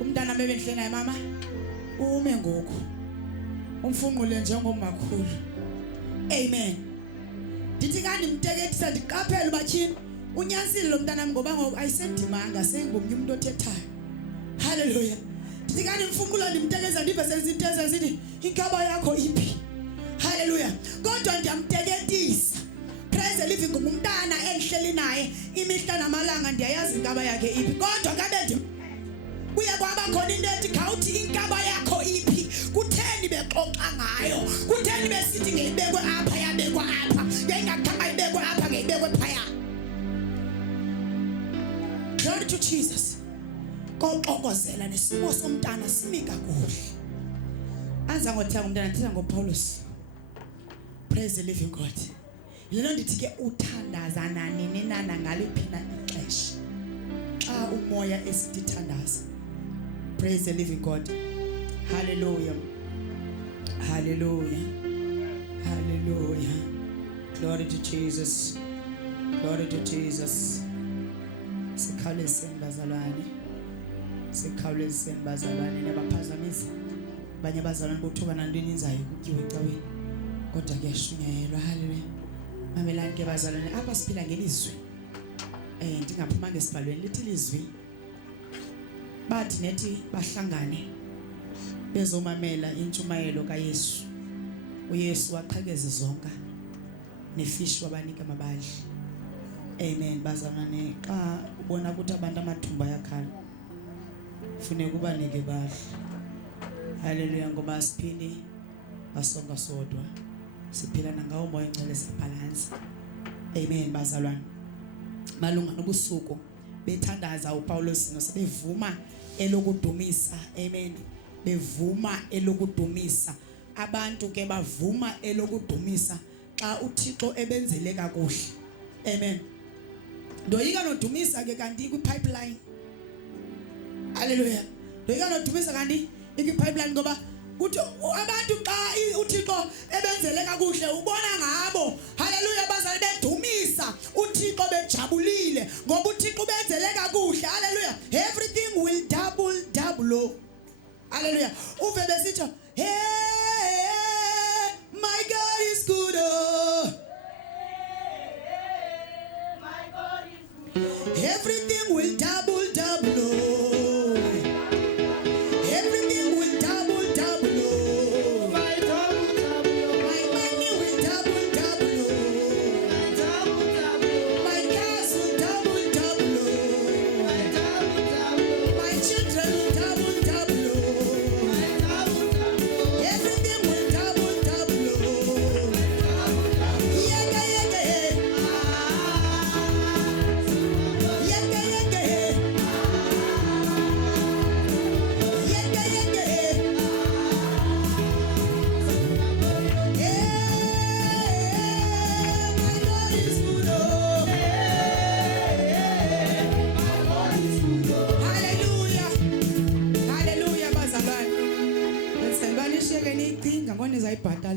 umntana mebenhle naye mama ume ngoku umfunqule njengomakhulu. Amen. Ndithi kanti mteketisa ndiqaphela ubathini unyanisile lo mntana ngoba ngoku ayisendimanga sengomnye umuntu othethayo. Hallelujah. Ndithi kanti mfunqula ndimtekeza ndive sezinteze zithi inkaba yakho iphi. Hallelujah. Kodwa ndiyamteketisa. Praise the living God. Umntana enhleli naye imihla namalanga ndiyayazi inkaba yakhe iphi. Kodwa kabe nje kuya kwaba khona into ethi khawuthi inkaba yakho iphi. Kutheni bexoxa ngayo? Kutheni besithi ngeyibekwe apha yabekwa apha? Ngeyingakhanga ibekwe apha ngeyibekwe phaya. Glory to Jesus. Koxokozela nesimo somntana simi kakuhle. Anza ngothenga umntana thetha ngoPaulos. Praise the living God. Lelo ndithi ke uthandazana nini nana ngaliphi na ixesha xa umoya esithandaza. Praise the living God. Hallelujah. Hallelujah. Hallelujah. Glory to Jesus. Glory to Jesus. Sikhawulezeni bazalwane. Sikhawulezeni bazalwane nabaphazamisi. Abanye bazalwane bothuka nantoni inzayo kutyiwe ecaweni. Kodwa kuyashunyayelwa. Hallelujah. Mamelani ke bazalwane apha siphila ngelizwi. Ndingaphuma ngesibhalweni lithi ilizwi. Bathi nethi bahlangane bezomamela intshumayelo kaYesu. uYesu waqhekeza zonke nefishi wabanika amabali. Amen bazalwane. Xa ubona ukuthi abantu amathumba yakhala kufuneka ubanike badla. Hallelujah. Ngoba siphili basonga sodwa siphila nangawo moya engcwele sibalance. Amen bazalwane. malunga nobusuku bethandaza uPaulos nosebevuma elokudumisa. Amen. Bevuma elokudumisa. Abantu ke bavuma elokudumisa xa uThixo ebenzele kakuhle. Amen. Ndoyika nodumisa ke kanti ku pipeline. Hallelujah. Ndoyika nodumisa kanti ipipeline ngoba kuthi abantu xa uThixo ebenzele kakuhle ubona ngabo. Hallelujah, bazali bedumisa uThixo bejabulile ngoba uThixo ubenzele kakuhle. Hallelujah. Everything will double. Hallelujah. Uve besithi hey, my God is good. Oh. My God is good. Everything will double. Oh. Everything will double. Oh. My money will double. Oh. My cars will double. Oh. My children will double. Oh. Everything will double. Oh.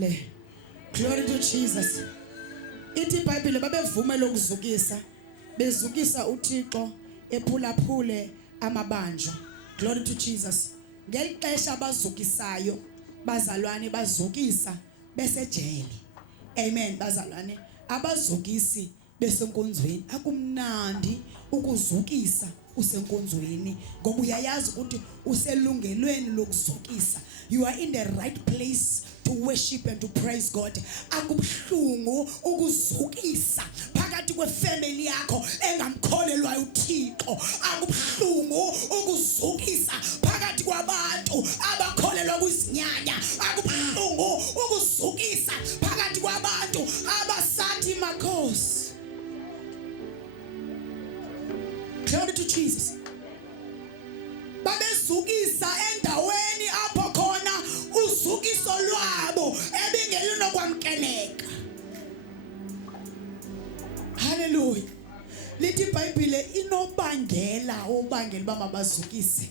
Yeah. Glory to Jesus. Ithi iBhayibheli babevuma lokuzukisa, bezukisa uThixo ephulaphule amabanjwa. Glory to Jesus. Ngelixesha abazukisayo bazalwane bazukisa besejele. Amen bazalwane. Abazukisi besenkonzweni akumnandi ukuzukisa usenkonzweni ngoba uyayazi ukuthi uselungelweni lokuzukisa. You are in the right place to worship and to praise God. Akubhlungu ukuzukisa phakathi kwefamily yakho engamkholelwa uThixo. Akubhlungu ukuzukisa phakathi kwabantu abakholelwa kuzinyanya. Akubhlungu ukuzukisa phakathi kwabantu abasathi makhosi. Glory to Jesus. Babezukisa endaweni apho khona uzukiso lwabo ebingelinokwamkeleka. Hallelujah. Lithi iBhayibheli inobangela obangela bamabazukise.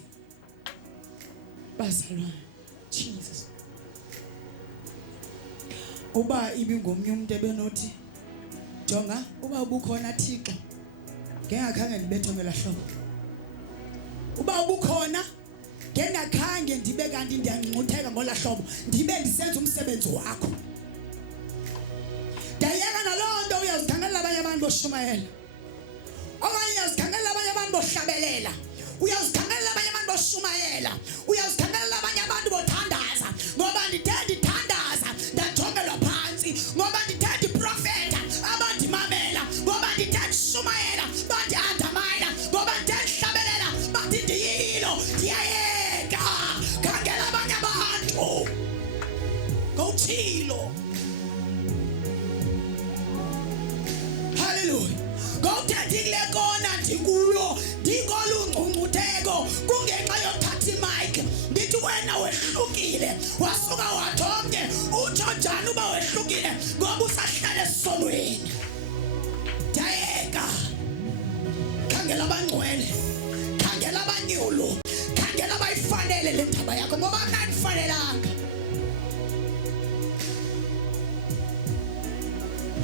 Bazalwane. Jesus. Uba ibingomnye umuntu ebenothi jonga uba ubukhona Thixo ngengakhange ndibethwe ngelahlobo. Uba ubukhona ngengakhange ndibe kanti ndiyangcutheka ngolahlobo ndibe ndisenza umsebenzi wakho. Dayeka nalonto uyazikhangelela abanye abantu boshumayela. Okanye uyazikhangelela abanye abantu bohlabelela. Uyazikhangelela abanye abantu boshumayela. Uyazikhangelela abanye abantu bothandaza ngoba ndithe ndithandaza ndajongelwa phansi ngoba ndithe ndiprofeta abandimamela ngoba ndithe ndishumayela bandiandamaya ngoba ndithe ndihlabelela bathi ndiyilo ndiyayeka. Khangela abanye abantu ngowuthilo. Hallelujah. Ngowuthethe kule kona ndikuyo ndikolungcungcutheko kungenxa yothatha imike ndithi wena wehlukile wasuka wathomnye utsho njani uba wehlukile ngoba usahlala esonweni. Ndiyayeka. Khangela abangcwele, khangela abanyulu, khangela abayifanele le ndaba yakho ngoba akandifanelanga.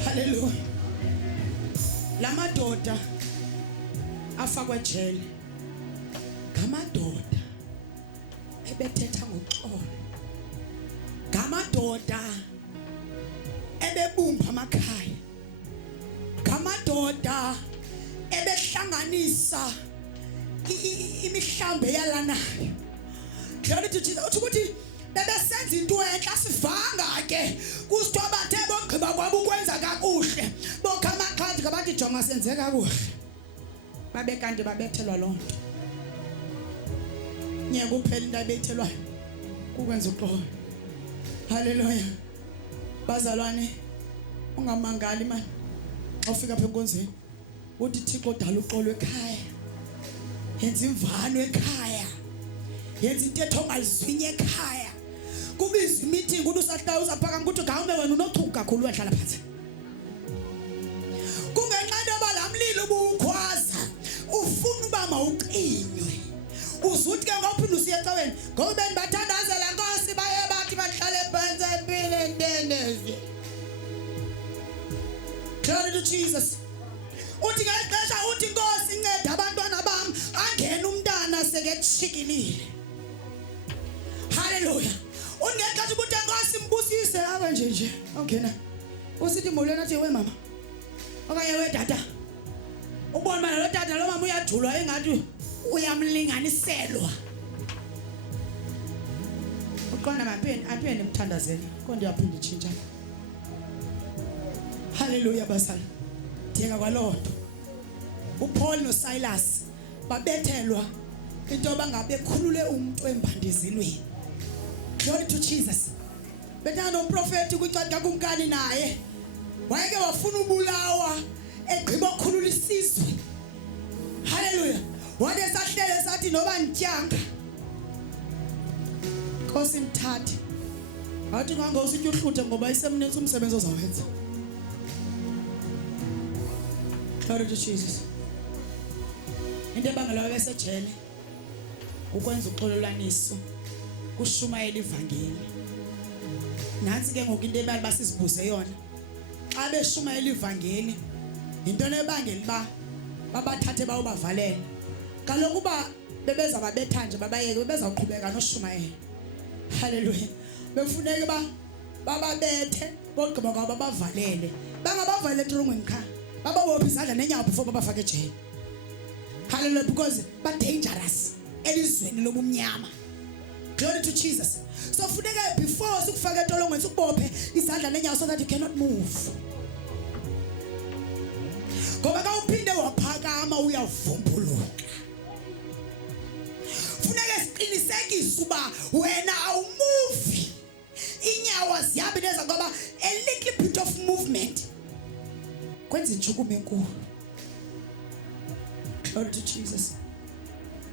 Hallelujah. Lamadoda afakwa ejele ngamadoda ebethetha ngoxolo, ngamadoda ebebumba amakhaya, ngamadoda ebehlanganisa imihlambi eyalanayo. Glory to Jesus. Uthi ukuthi bebesenza into enhle asivanga ke kusithiwa bathe bogqiba kwabo ukwenza kakuhle bokha amakhadi ngabantu ijonga senze kakuhle babe kanti babethelwa lonto. Nyeke kuphela into abethelwayo ukwenza uxolo. Hallelujah. Bazalwane ungamangali man ofika apha enkonzweni uthi Thixo dala uqolo ekhaya, yenza imvano ekhaya, yenza intetho ongalizwinye ekhaya. Kubiza imeeting uthi usahlawuza phakama ukuthi ngawume wena unochuku kakhulu wahlala phansi. Kungenqanda abalamlilo ubukhwaza ufuna uba mawuqinywe. Uzuthi ke ngophinda usiye ecaweni ngoba bendibathandazela Nkosi baye bathi bahlale phansi empile entendezi. Glory to Jesus. Uthi ngexesha uthi Nkosi incede abantwana bami angene umntana seketshikilile. Hallelujah. Ungexesha ukuthi Nkosi mbusise awe nje ongena. Usithi molweni athi we mama. Okanye we tata. Ubona manje lo tata lo mama uyajulwa engathi uyamlinganiselwa. Uqonda mapheni aphende emthandazeli konke yaphinda itshintsha. Hallelujah basala. Diyeka kwalonto. uPaul noSilas babethelwa into bangabe khulule umuntu embandezilweni. Glory to Jesus. Bethana nomprofeti kwicadi kumkani naye. Wayeke wafuna ubulawa egqiba ukukhulula isizwe. Hallelujah. Wade sahlele sathi noba ntyanga. Nkosi mthathe. Wathi ngangosithi uhluthe ngoba isemnenza umsebenzi ozawenza. Glory to Jesus. Into ebangela besejele ukwenza uxololaniso kushumayela ivangeli. Nansi ke ngoku into ebali basizibuze yona. Xa beshumayela ivangeli into nebangela babathathe bayobavalele. Kaloku ba bebeza babetha nje babayeke bebeza uqhubeka noshumayela. Hallelujah. Befuneka bababethe bogqiba kwaba bavalele. Bangabavalele etrongweni kha. Bababopha izandla nenyawo before babafake ejele. Hallelujah, because ba dangerous elizweni lobumnyama. Glory to Jesus. So funeka before sikufaka etolongweni sikubophe izandla nenyawo so that you cannot move. Ngoba ka uphinde waphakama uyavumbuluka. Funeka siqinisekise uba wena awumuvi. Inyawo ziyabe neza ngoba a little bit of movement kwenza intshukumo enkulu. Glory to Jesus.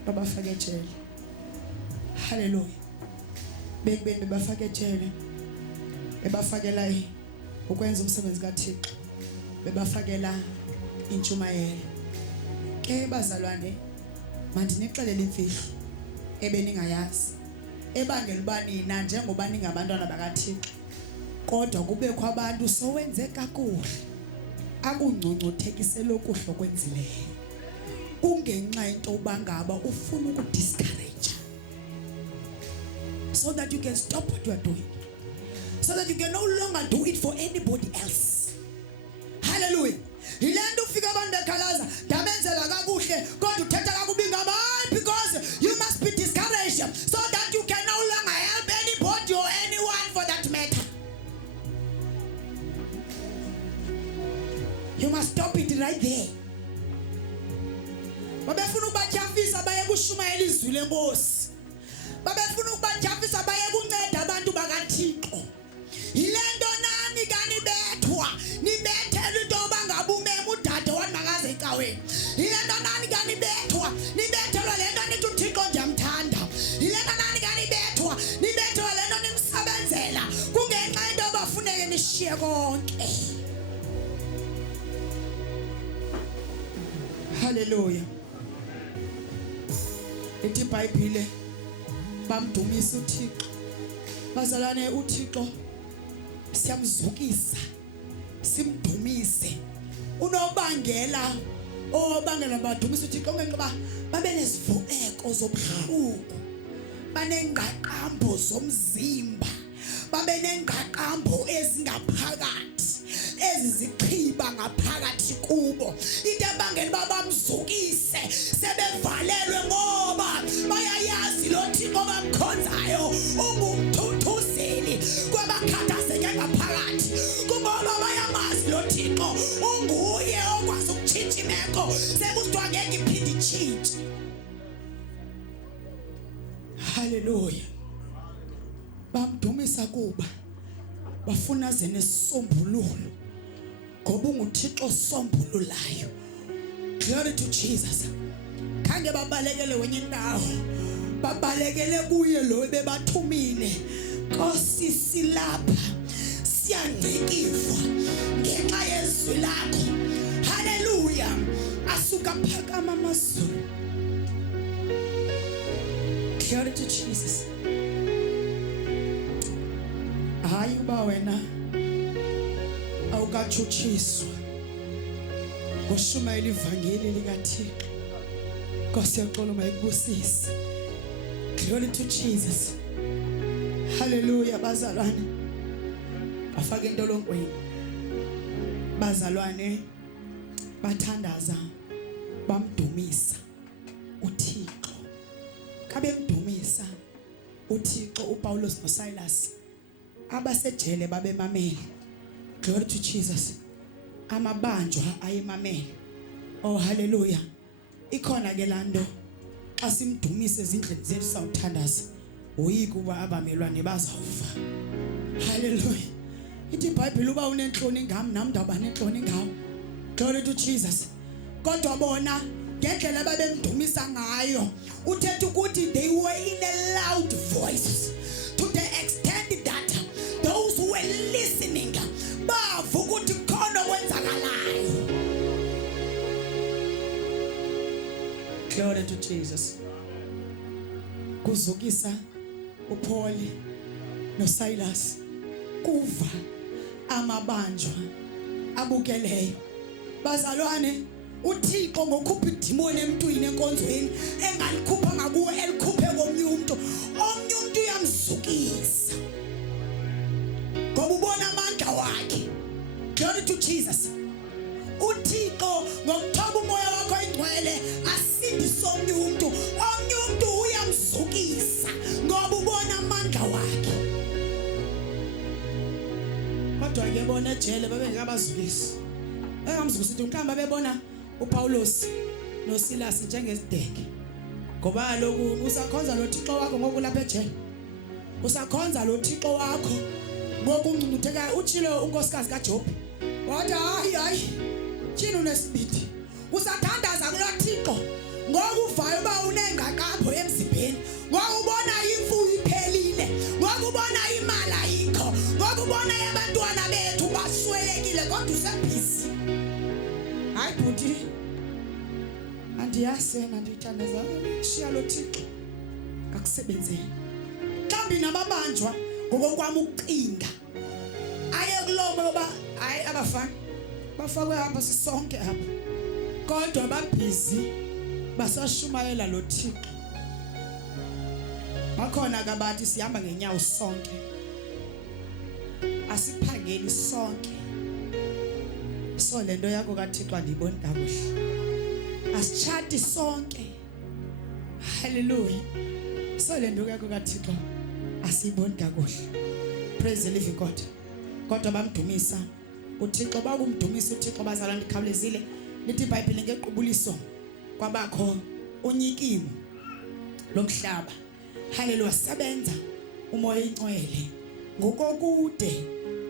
Baba fake ejele. Hallelujah. Bekubeni bafake ejele. Ebafakela ukwenza umsebenzi kaThixo. Bebafakela intshumayelo. Ke bazalwane manje nixelele imfihlo ebeningayazi. Ebangela uba nina njengoba ningabantwana bakaThixo kodwa kubekho abantu sowenze kakuhle akungcongcothekisela okuhle okwenzileyo. Kungenxa into ubangaba ufuna ukudiscourage so that you can stop what you are doing, so that you can no longer do it for anybody else. Hallelujah. Yilento ufika abantu bekhalaza ndamenzela kakuhle kodwa uthetha kakubi ngamayi because you must be discouraged so that you can no longer help anybody or anyone for that matter. You must stop it right there. Babefuna ukubajafisa baye kushumayela izwi lenkosi. Babefuna ukubajafisa baye kunceda abantu bakaThixo. Yilento nani kanibethwa nibethela into bangabumema udade wani makaze ecaweni. Yilento nani kanibethwa nibethelwa lento nithi uThixo ndiyamthanda. Yilento nani kanibethwa nibethelwa lento nimsebenzela kungenxa into abafuneke nishiye konke. Hallelujah. Ithi iBhayibhile bamdumisa uThixo. Bazalwane uThixo siyamzukisa simdumise. Unobangela obangela badumisa uThixo ngenxa babe nezivuleko zomhluko. Banengqaqambo zomzimba. Babe nengqaqambo ezingaphakathi. Ezizichiba ngaphakathi kubo. Into ebangela babamzukise sebevalelwe ngoba bayayazi lo Thixo bamkhonzayo ungumthuthuzeli kwabakhathazeke ngaphakathi. Kungoba bayamazi lo Thixo unguye okwazi ukutshintsha imeko sekuthiwa ngeke iphinde itshintshe. Hallelujah. Bamdumisa kuba bafuna zene sombululo ngoba unguThixo sombululayo Glory to Jesus. Khange babalekele wenye indawo, babalekele kuye lo bebathumile. Nkosi silapha siyangcikivwa ngenxa yezwi lakho. Hallelujah. Asuka phakama amazulu. Glory to Jesus. Hayi uba wena awukachuchiswa ngoshumayela ivangeli likaThixo. Nkosi yaxola mayikubusise. Glory to Jesus. Hallelujah. Bazalwane afake intolongweni. Bazalwane bathandaza bamdumisa uThixo. Kabe mdumisa uThixo uPaulos noSilas abasejele babemamele. Glory to Jesus. Amabanjwa ayemamele. Oh hallelujah. Ikhona ke lando asimdumise ezindleni zethu sawuthandaza uyikuba abamelwane bazawuva. Hallelujah. Ithi iBhayibheli uba unenhloni ngami nami ndaba nenhloni ngawo. Glory to Jesus. Kodwa bona ngendlela babemdumisa ngayo uthetha ukuthi they were in a loud voice to the extent that those who were listening bava ukuthi khona kwenzakalayo. Glory to Jesus. Kuzukisa uPaul noSilas kuva amabanjwa abukeleyo. Bazalwane uThixo ngokhupha idimoni emntwini enkonzweni engalikhupha ngakuwe elikhuphe komnye umuntu. Omnye umuntu uyamzukisa ngoba ubona amandla wakhe. Glory to Jesus. uThixo ngokuthoba umoya wakho oyingcwele asindise omnye umuntu. Omnye umuntu uyamzukisa ngoba ubona amandla wakhe. Kodwa ke bona ejele babengabazukisi. Engamzukisi mhlamba bebona uPaulos noSilas njengezideke. Ngoba lokhu usakhonza lo Thixo wakho ngoku lapha ejele. Usakhonza lo Thixo wakho ngoku uncumutheka. Utshilo unkosikazi kaJob wathi hayi tshini unesibidi. Usathandaza kulo Thixo ngoku uvayo ba unengaqapho emzimbeni. Ngoku ubona imfuyo iphelile. Ngoku ubona imali ayikho. Ngoku ubona abantwana bethu baswelekile kodwa usebhizi. Hayi bhuti andiyasena ndithandaza shiya lo Thixo akusebenzeni. Mhlawumbi nababanjwa ngokwami ukucinga aye kuloma ngoba hayi abafana bafakwe apha sisonke apha kodwa babhizi basashumayela lo Thixo. Bakhona ke bathi sihamba ngenyawo sonke asiphangeli sonke. So lento yakho kaThixo andiyiboni kakuhle. Asichati sonke. Hallelujah. So lento yakho kaThixo asiyiboni kakuhle. Praise the living God. Kodwa bamdumisa uThixo. Bakumdumisa uThixo bazalwane ndikhawulezile. Lithi iBhayibheli ngequbuliso kwabakho unyikimo lomhlaba. Hallelujah. Sebenza umoya ingcwele ngokokude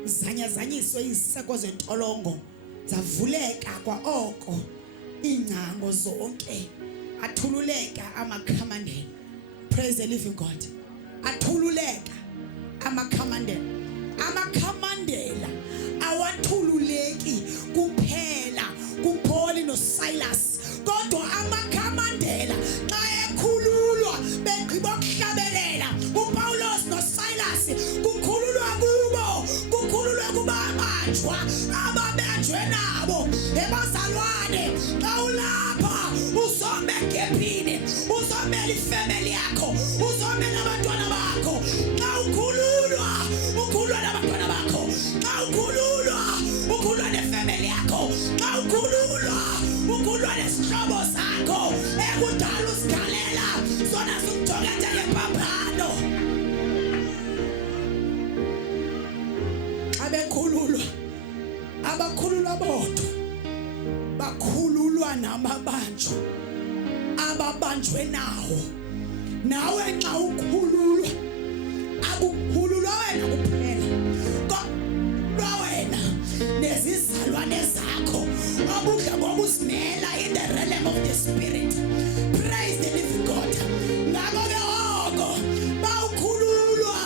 zanyazanyiswe iziseko zentolongo zavuleka kwaoko ingcango zonke athululeka amakhamandela. Praise the living God. Athululeka amakhamandela. Amakhamandela awathululeki kuphela kuPaul noSilas kodwa amakhamandela xa ekhululwa begqiba ukuhlabelela uPaulos noSilas kukhululwa kubo. Kukhululwa kubabanjwa ababanjwe nabo. Ebazalwane xa ulapha uzome ngephini uzomela ifamily yakho uzomela abantwana bakho. Xa ukhululwa nabantwana bakho. Xa ukhululwa nefamily yakho. Xa ukhululwa nesihlobo sakho ekudala usikhalela sona sikuthogethe ngephaphano. Abakhululwa bodwa bakhululwa namabanjwa ababanjwe nawo. Nawe nxa ukhululwa akukhululwa wena kuphela kodwa wena nezizalwane zakho obudla ngokuzimela in the Spirit. Praise the living God. Ngakho ke oko bawukhululwa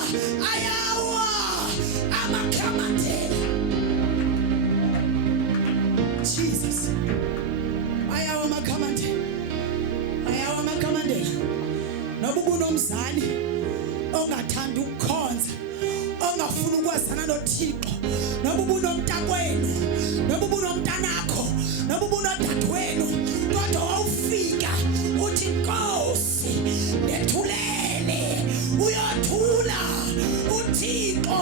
ayawa amakhamandela. Jesus. Ayawa amakhamandela. Ayawa amakhamandela. Noba ubunomzali ongathanda ukukhonza, ongafuna ukwazana noThixo, noba ubunomntakwenu, noba ubunomntanakho, noba ubunodadewenu, kodwa wawufika uthi Nkosi ndethulele, uyothula uThixo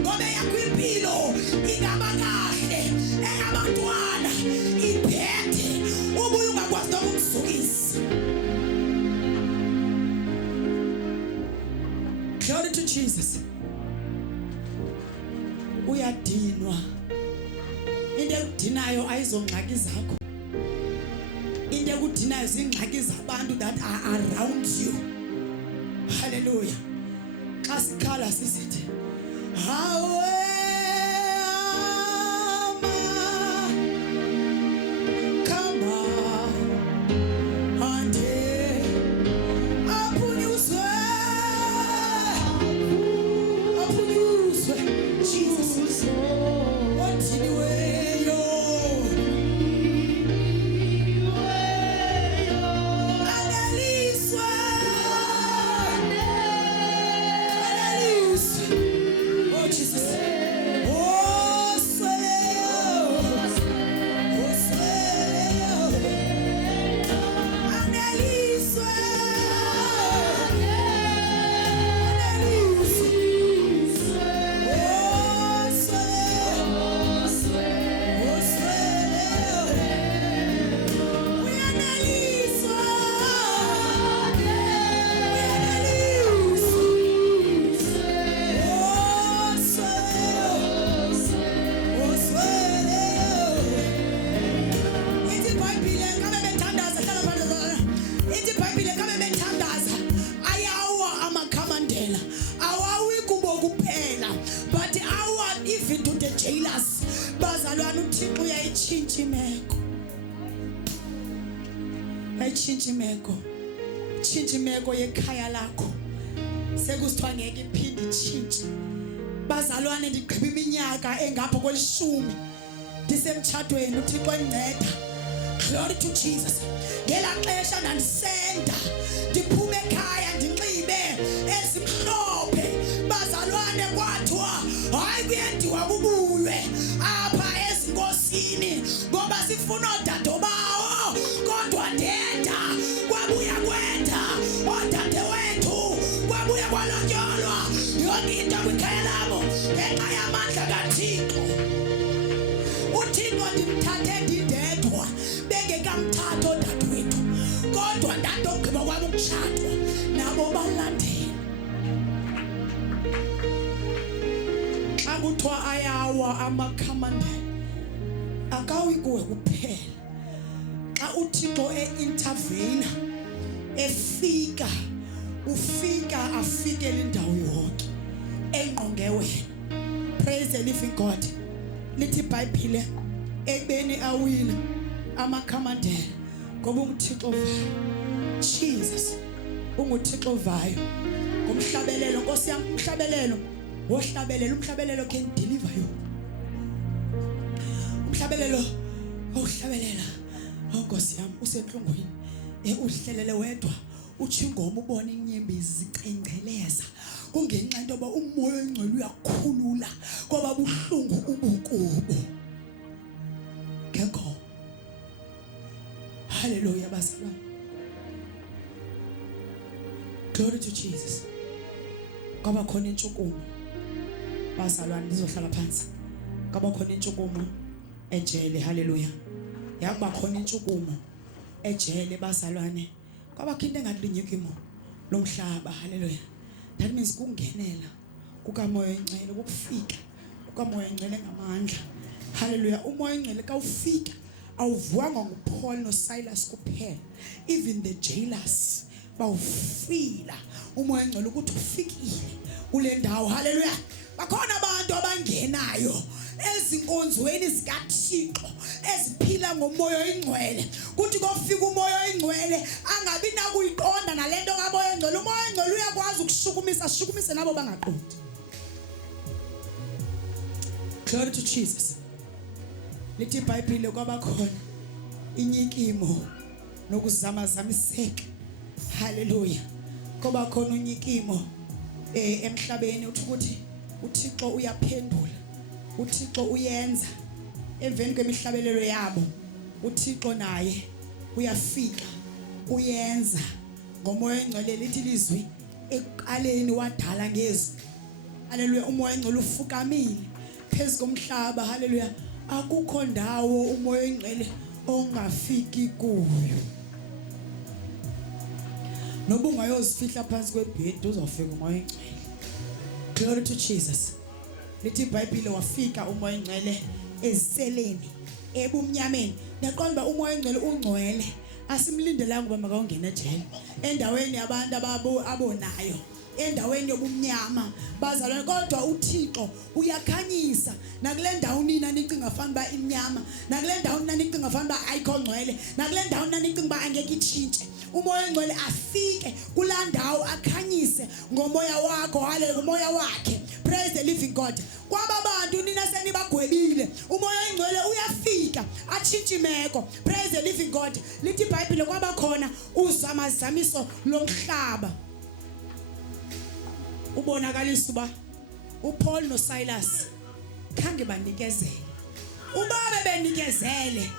ngoba yakho impilo ingaba kahle eyabantwana iphethe ubuye ungakwazi nokumsukisa. Glory to Jesus. Uyadinwa. Into ekudinayo ayizongxaki zakho. Into ekudinayo zingxaki zabantu that are around you. Hallelujah. Xa sikhala sisithi hawe tshintsha imeko yekhaya lakho sekusithiwa ngeke iphinde itshintshe. Bazalwane, ndigqiba iminyaka engapha kwe10 ndisemtshadweni, uThixo enceda. Glory to Jesus. Ngela xesha ndandisenda ndiphume ekhaya ndinxibe esimhlophe, bazalwane kwathiwa hayi kuyendiwa kubulwe apha ezinkosini ngoba sifuna odadobawo, kodwa ndenda kwabuya kwenda odadewethu, kwabuya kwalotyolwa yonke into kwikhaya labo ngenxa yamandla kaThixo. uThixo ndimthathe ndindedwa bengekamthatha odadewethu, kodwa ndandogqiba kwami ukutshadwa nabo balandela. Xa kuthiwa ayawa amakhamandela akawi kuwe kuphela. Xa uThixo eintervene efika, ufika afikele indawo yonke engqonge wena. Praise the living God. Lithi iBhayibhile ekubeni awina amakhamandela ngoba uThixo vayo. Jesus unguThixo vayo ngomhlabelelo. Nkosi yami, umhlabelelo wohlabelelo, umhlabelelo can deliver you. Umhlabelelo wohlabelela, Nkosi yami, usenhlungwini uhlelele wedwa uthi ingoma ubone inyembezi zicengceleza, kungenxa into yoba umoya ongcwele uyakhulula ngoba buhlungu ubukubo. Ngekho. Hallelujah bazalwane. Glory to Jesus. Kwaba khona intshukumo bazalwane, ndizohlala phansi. Kwaba khona intshukumo ejele. Hallelujah. Yakuba khona intshukumo ejele bazalwane. Kwaba khona engalinyikimo lomhlaba. Hallelujah. That means kungenela kukamoya engcwele, ukufika kukamoya engcwele ngamandla. Hallelujah. Umoya engcwele ka ufika awuvuwanga nguPaul noSilas kuphela, even the jailers bawufila umoya engcwele ukuthi ufikile kule ndawo. Hallelujah. Bakhona abantu abangenayo ezinkonzweni zikaThixo eziphila ngomoya oyingcwele kuthi kofika umoya oyingcwele angabi nakuyiqonda nalento kamoya oyingcwele umoya oyingcwele uyakwazi ukushukumise nabo bangaqondi. Glory to Jesus. Lithi iBhayibheli kwaba khona inyikimo nokuzamazamiseka. Hallelujah. Koba khona unyikimo emhlabeni ukuthi uThixo uyaphendula. uThixo uyenza emveni kwemihlabelelo yabo. uThixo naye uyafika uyenza ngomoya oyingcwele lithi lizwi ekuqaleni wadala ngezwi. Hallelujah. Umoya oyingcwele ufukamile phezu komhlaba. Hallelujah. Akukho ndawo umoya oyingcwele ongafiki kuyo. Noba ungayozifihla phansi kwebhedi uzofika umoya oyingcwele. Glory to Jesus. Lithi iBhayibheli wafika umoya oyingcwele eziseleni ebumnyameni. Naqonda umoya oyingcwele ungcwele. Asimlindelanga ukuba makawungene ejele. Endaweni yabantu abonayo. Endaweni yobumnyama bazalwane kodwa uThixo uyakhanyisa nakule ndawo nina nicinga fana ba imnyama nakule ndawo nina nicinga fana ba ayikho ngcwele nakule ndawo nina nicinga ba angeke itshintshe umoya oyingcwele afike kula ndawo akhanyise ngomoya wakho. Hallelujah. Umoya wakhe. Praise the living God. Kwaba bantu nina senibagwebile umoya oyingcwele uyafika atshintshe imeko. Praise the living God. Lithi iBhayibheli kwaba khona uzamazamiso lomhlaba. Ubonakalisa uba uPaul noSilas khange banikezele. Ubabe benikezele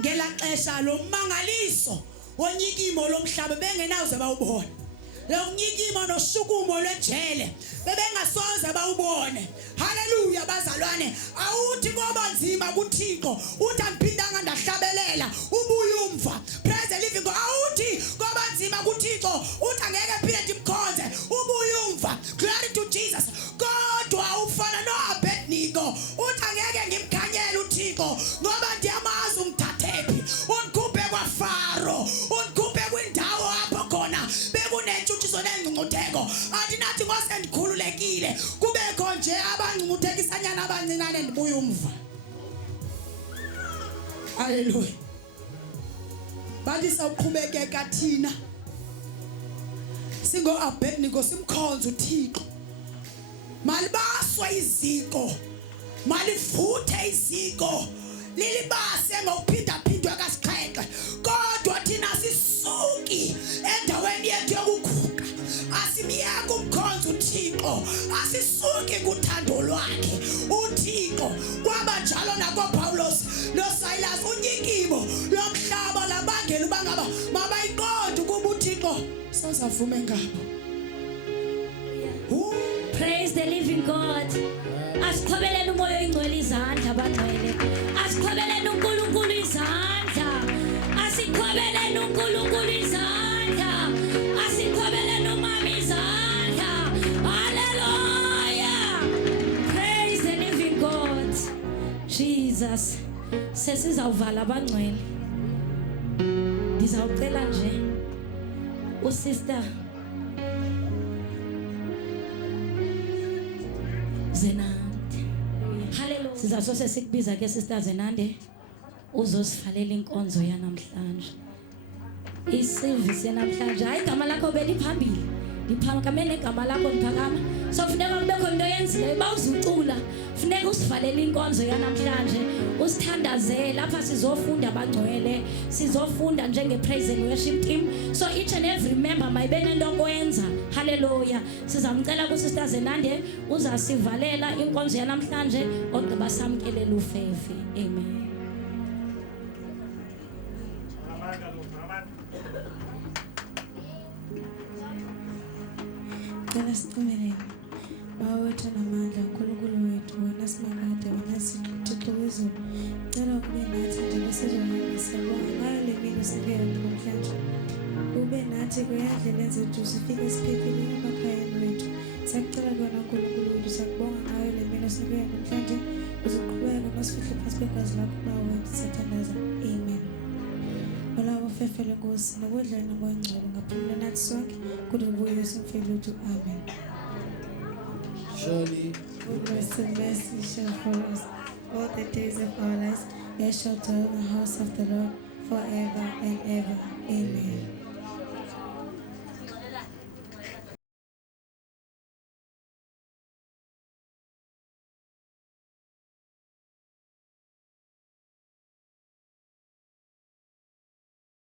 ngelaxesha lomangaliso wonyikimo lomhlaba bengenaze bawubona. Lonyikimo noshukumo lwejele bebengasoze bawubone. Hallelujah bazalwane. Awuthi ngoba nzima kuThixo uthi angiphindanga ndahlabelela ubuye umva. Praise the living God. Awuthi ngoba nzima kuThixo uthi angeke phinde ndimkhonze ubuye umva. Glory to Jesus. Kodwa ufana noAbednego uthi angeke ngimkhanyele uThixo ngoba ndiyamazi umthathephi. Undikhuphe kwaFaro, undikhuphe kwindawo apho khona bekunentshutshiso nengcungcutheko. Andinathi ngosendikhululekile kubekho nje abangcungcuthekisanyana abancinane ndibuye umva. Hallelujah. Bathi sawuqhubekeka thina singoAbednego simkhonza uThixo. Malibaswe iziko, malivuthe iziko, lilibase ngokuphindaphindwa kasixhenxe. Kodwa thina sisuki endaweni yethu yokuguqa. Asimiyeka umkhonza uThixo, asisuki kuthando lwakhe uThixo. Kwaba njalo nakoPaulos noSilas unyikimo lomhlaba labangeli bangaba mabayiqonde ukuba uThixo sozavume ngabo. Praise the living God. Asiqhobeleni umoya oyingcwele izandla abangcwele. Asiqhobeleni uNkulunkulu izandla. Asiqhobeleni uNkulunkulu izandla. Asiqhobeleni umama izandla. Hallelujah. Praise the living God. Jesus. Sesizawuvala abangcwele. Ndizawucela nje usister Zenande. Hallelujah. Sizasose sikubiza ke sister Zenande uzosifalela inkonzo yanamhlanje. Iservice yanamhlanje hayi igama lakho beliphambili. Ngiphakamele igama lakho ngiphakama. So kufuneka kube khona into yenzileyo bawuzucula. Kufuneka usivalele inkonzo yanamhlanje. Usithandazele lapha sizofunda abangcwele. Sizofunda njenge praise and worship team. So each and every member mayibene into okwenza. Hallelujah. Sizamcela ku sister Zenande uzasivalela inkonzo yanamhlanje ogqiba samkelele ufefe. Amen. Cela sicimele Baba wethu namandla uNkulunkulu wethu wena simangade wena Thixo wezulu cela ube nathi njengoba sizohamba siyabonga ngayo le mini sibuyela namhlanje ube nathi kuyandlela zethu sifike siphephile emakhayeni wethu siyakucela kona uNkulunkulu wethu siyakubonga ngayo le mini sibuyela namhlanje uzoqhubeka nosifihle phansi kwegazi lakho Baba wethu siyathandaza. Amen. Olawo fefele Nkosi nokudlana kwengcwele ngaphumula nathi sonke kude kubuye simfele uthi amen. Surely Goodness and mercy shall follow us all the days of our lives. We shall dwell in the house of the Lord forever and ever. Amen.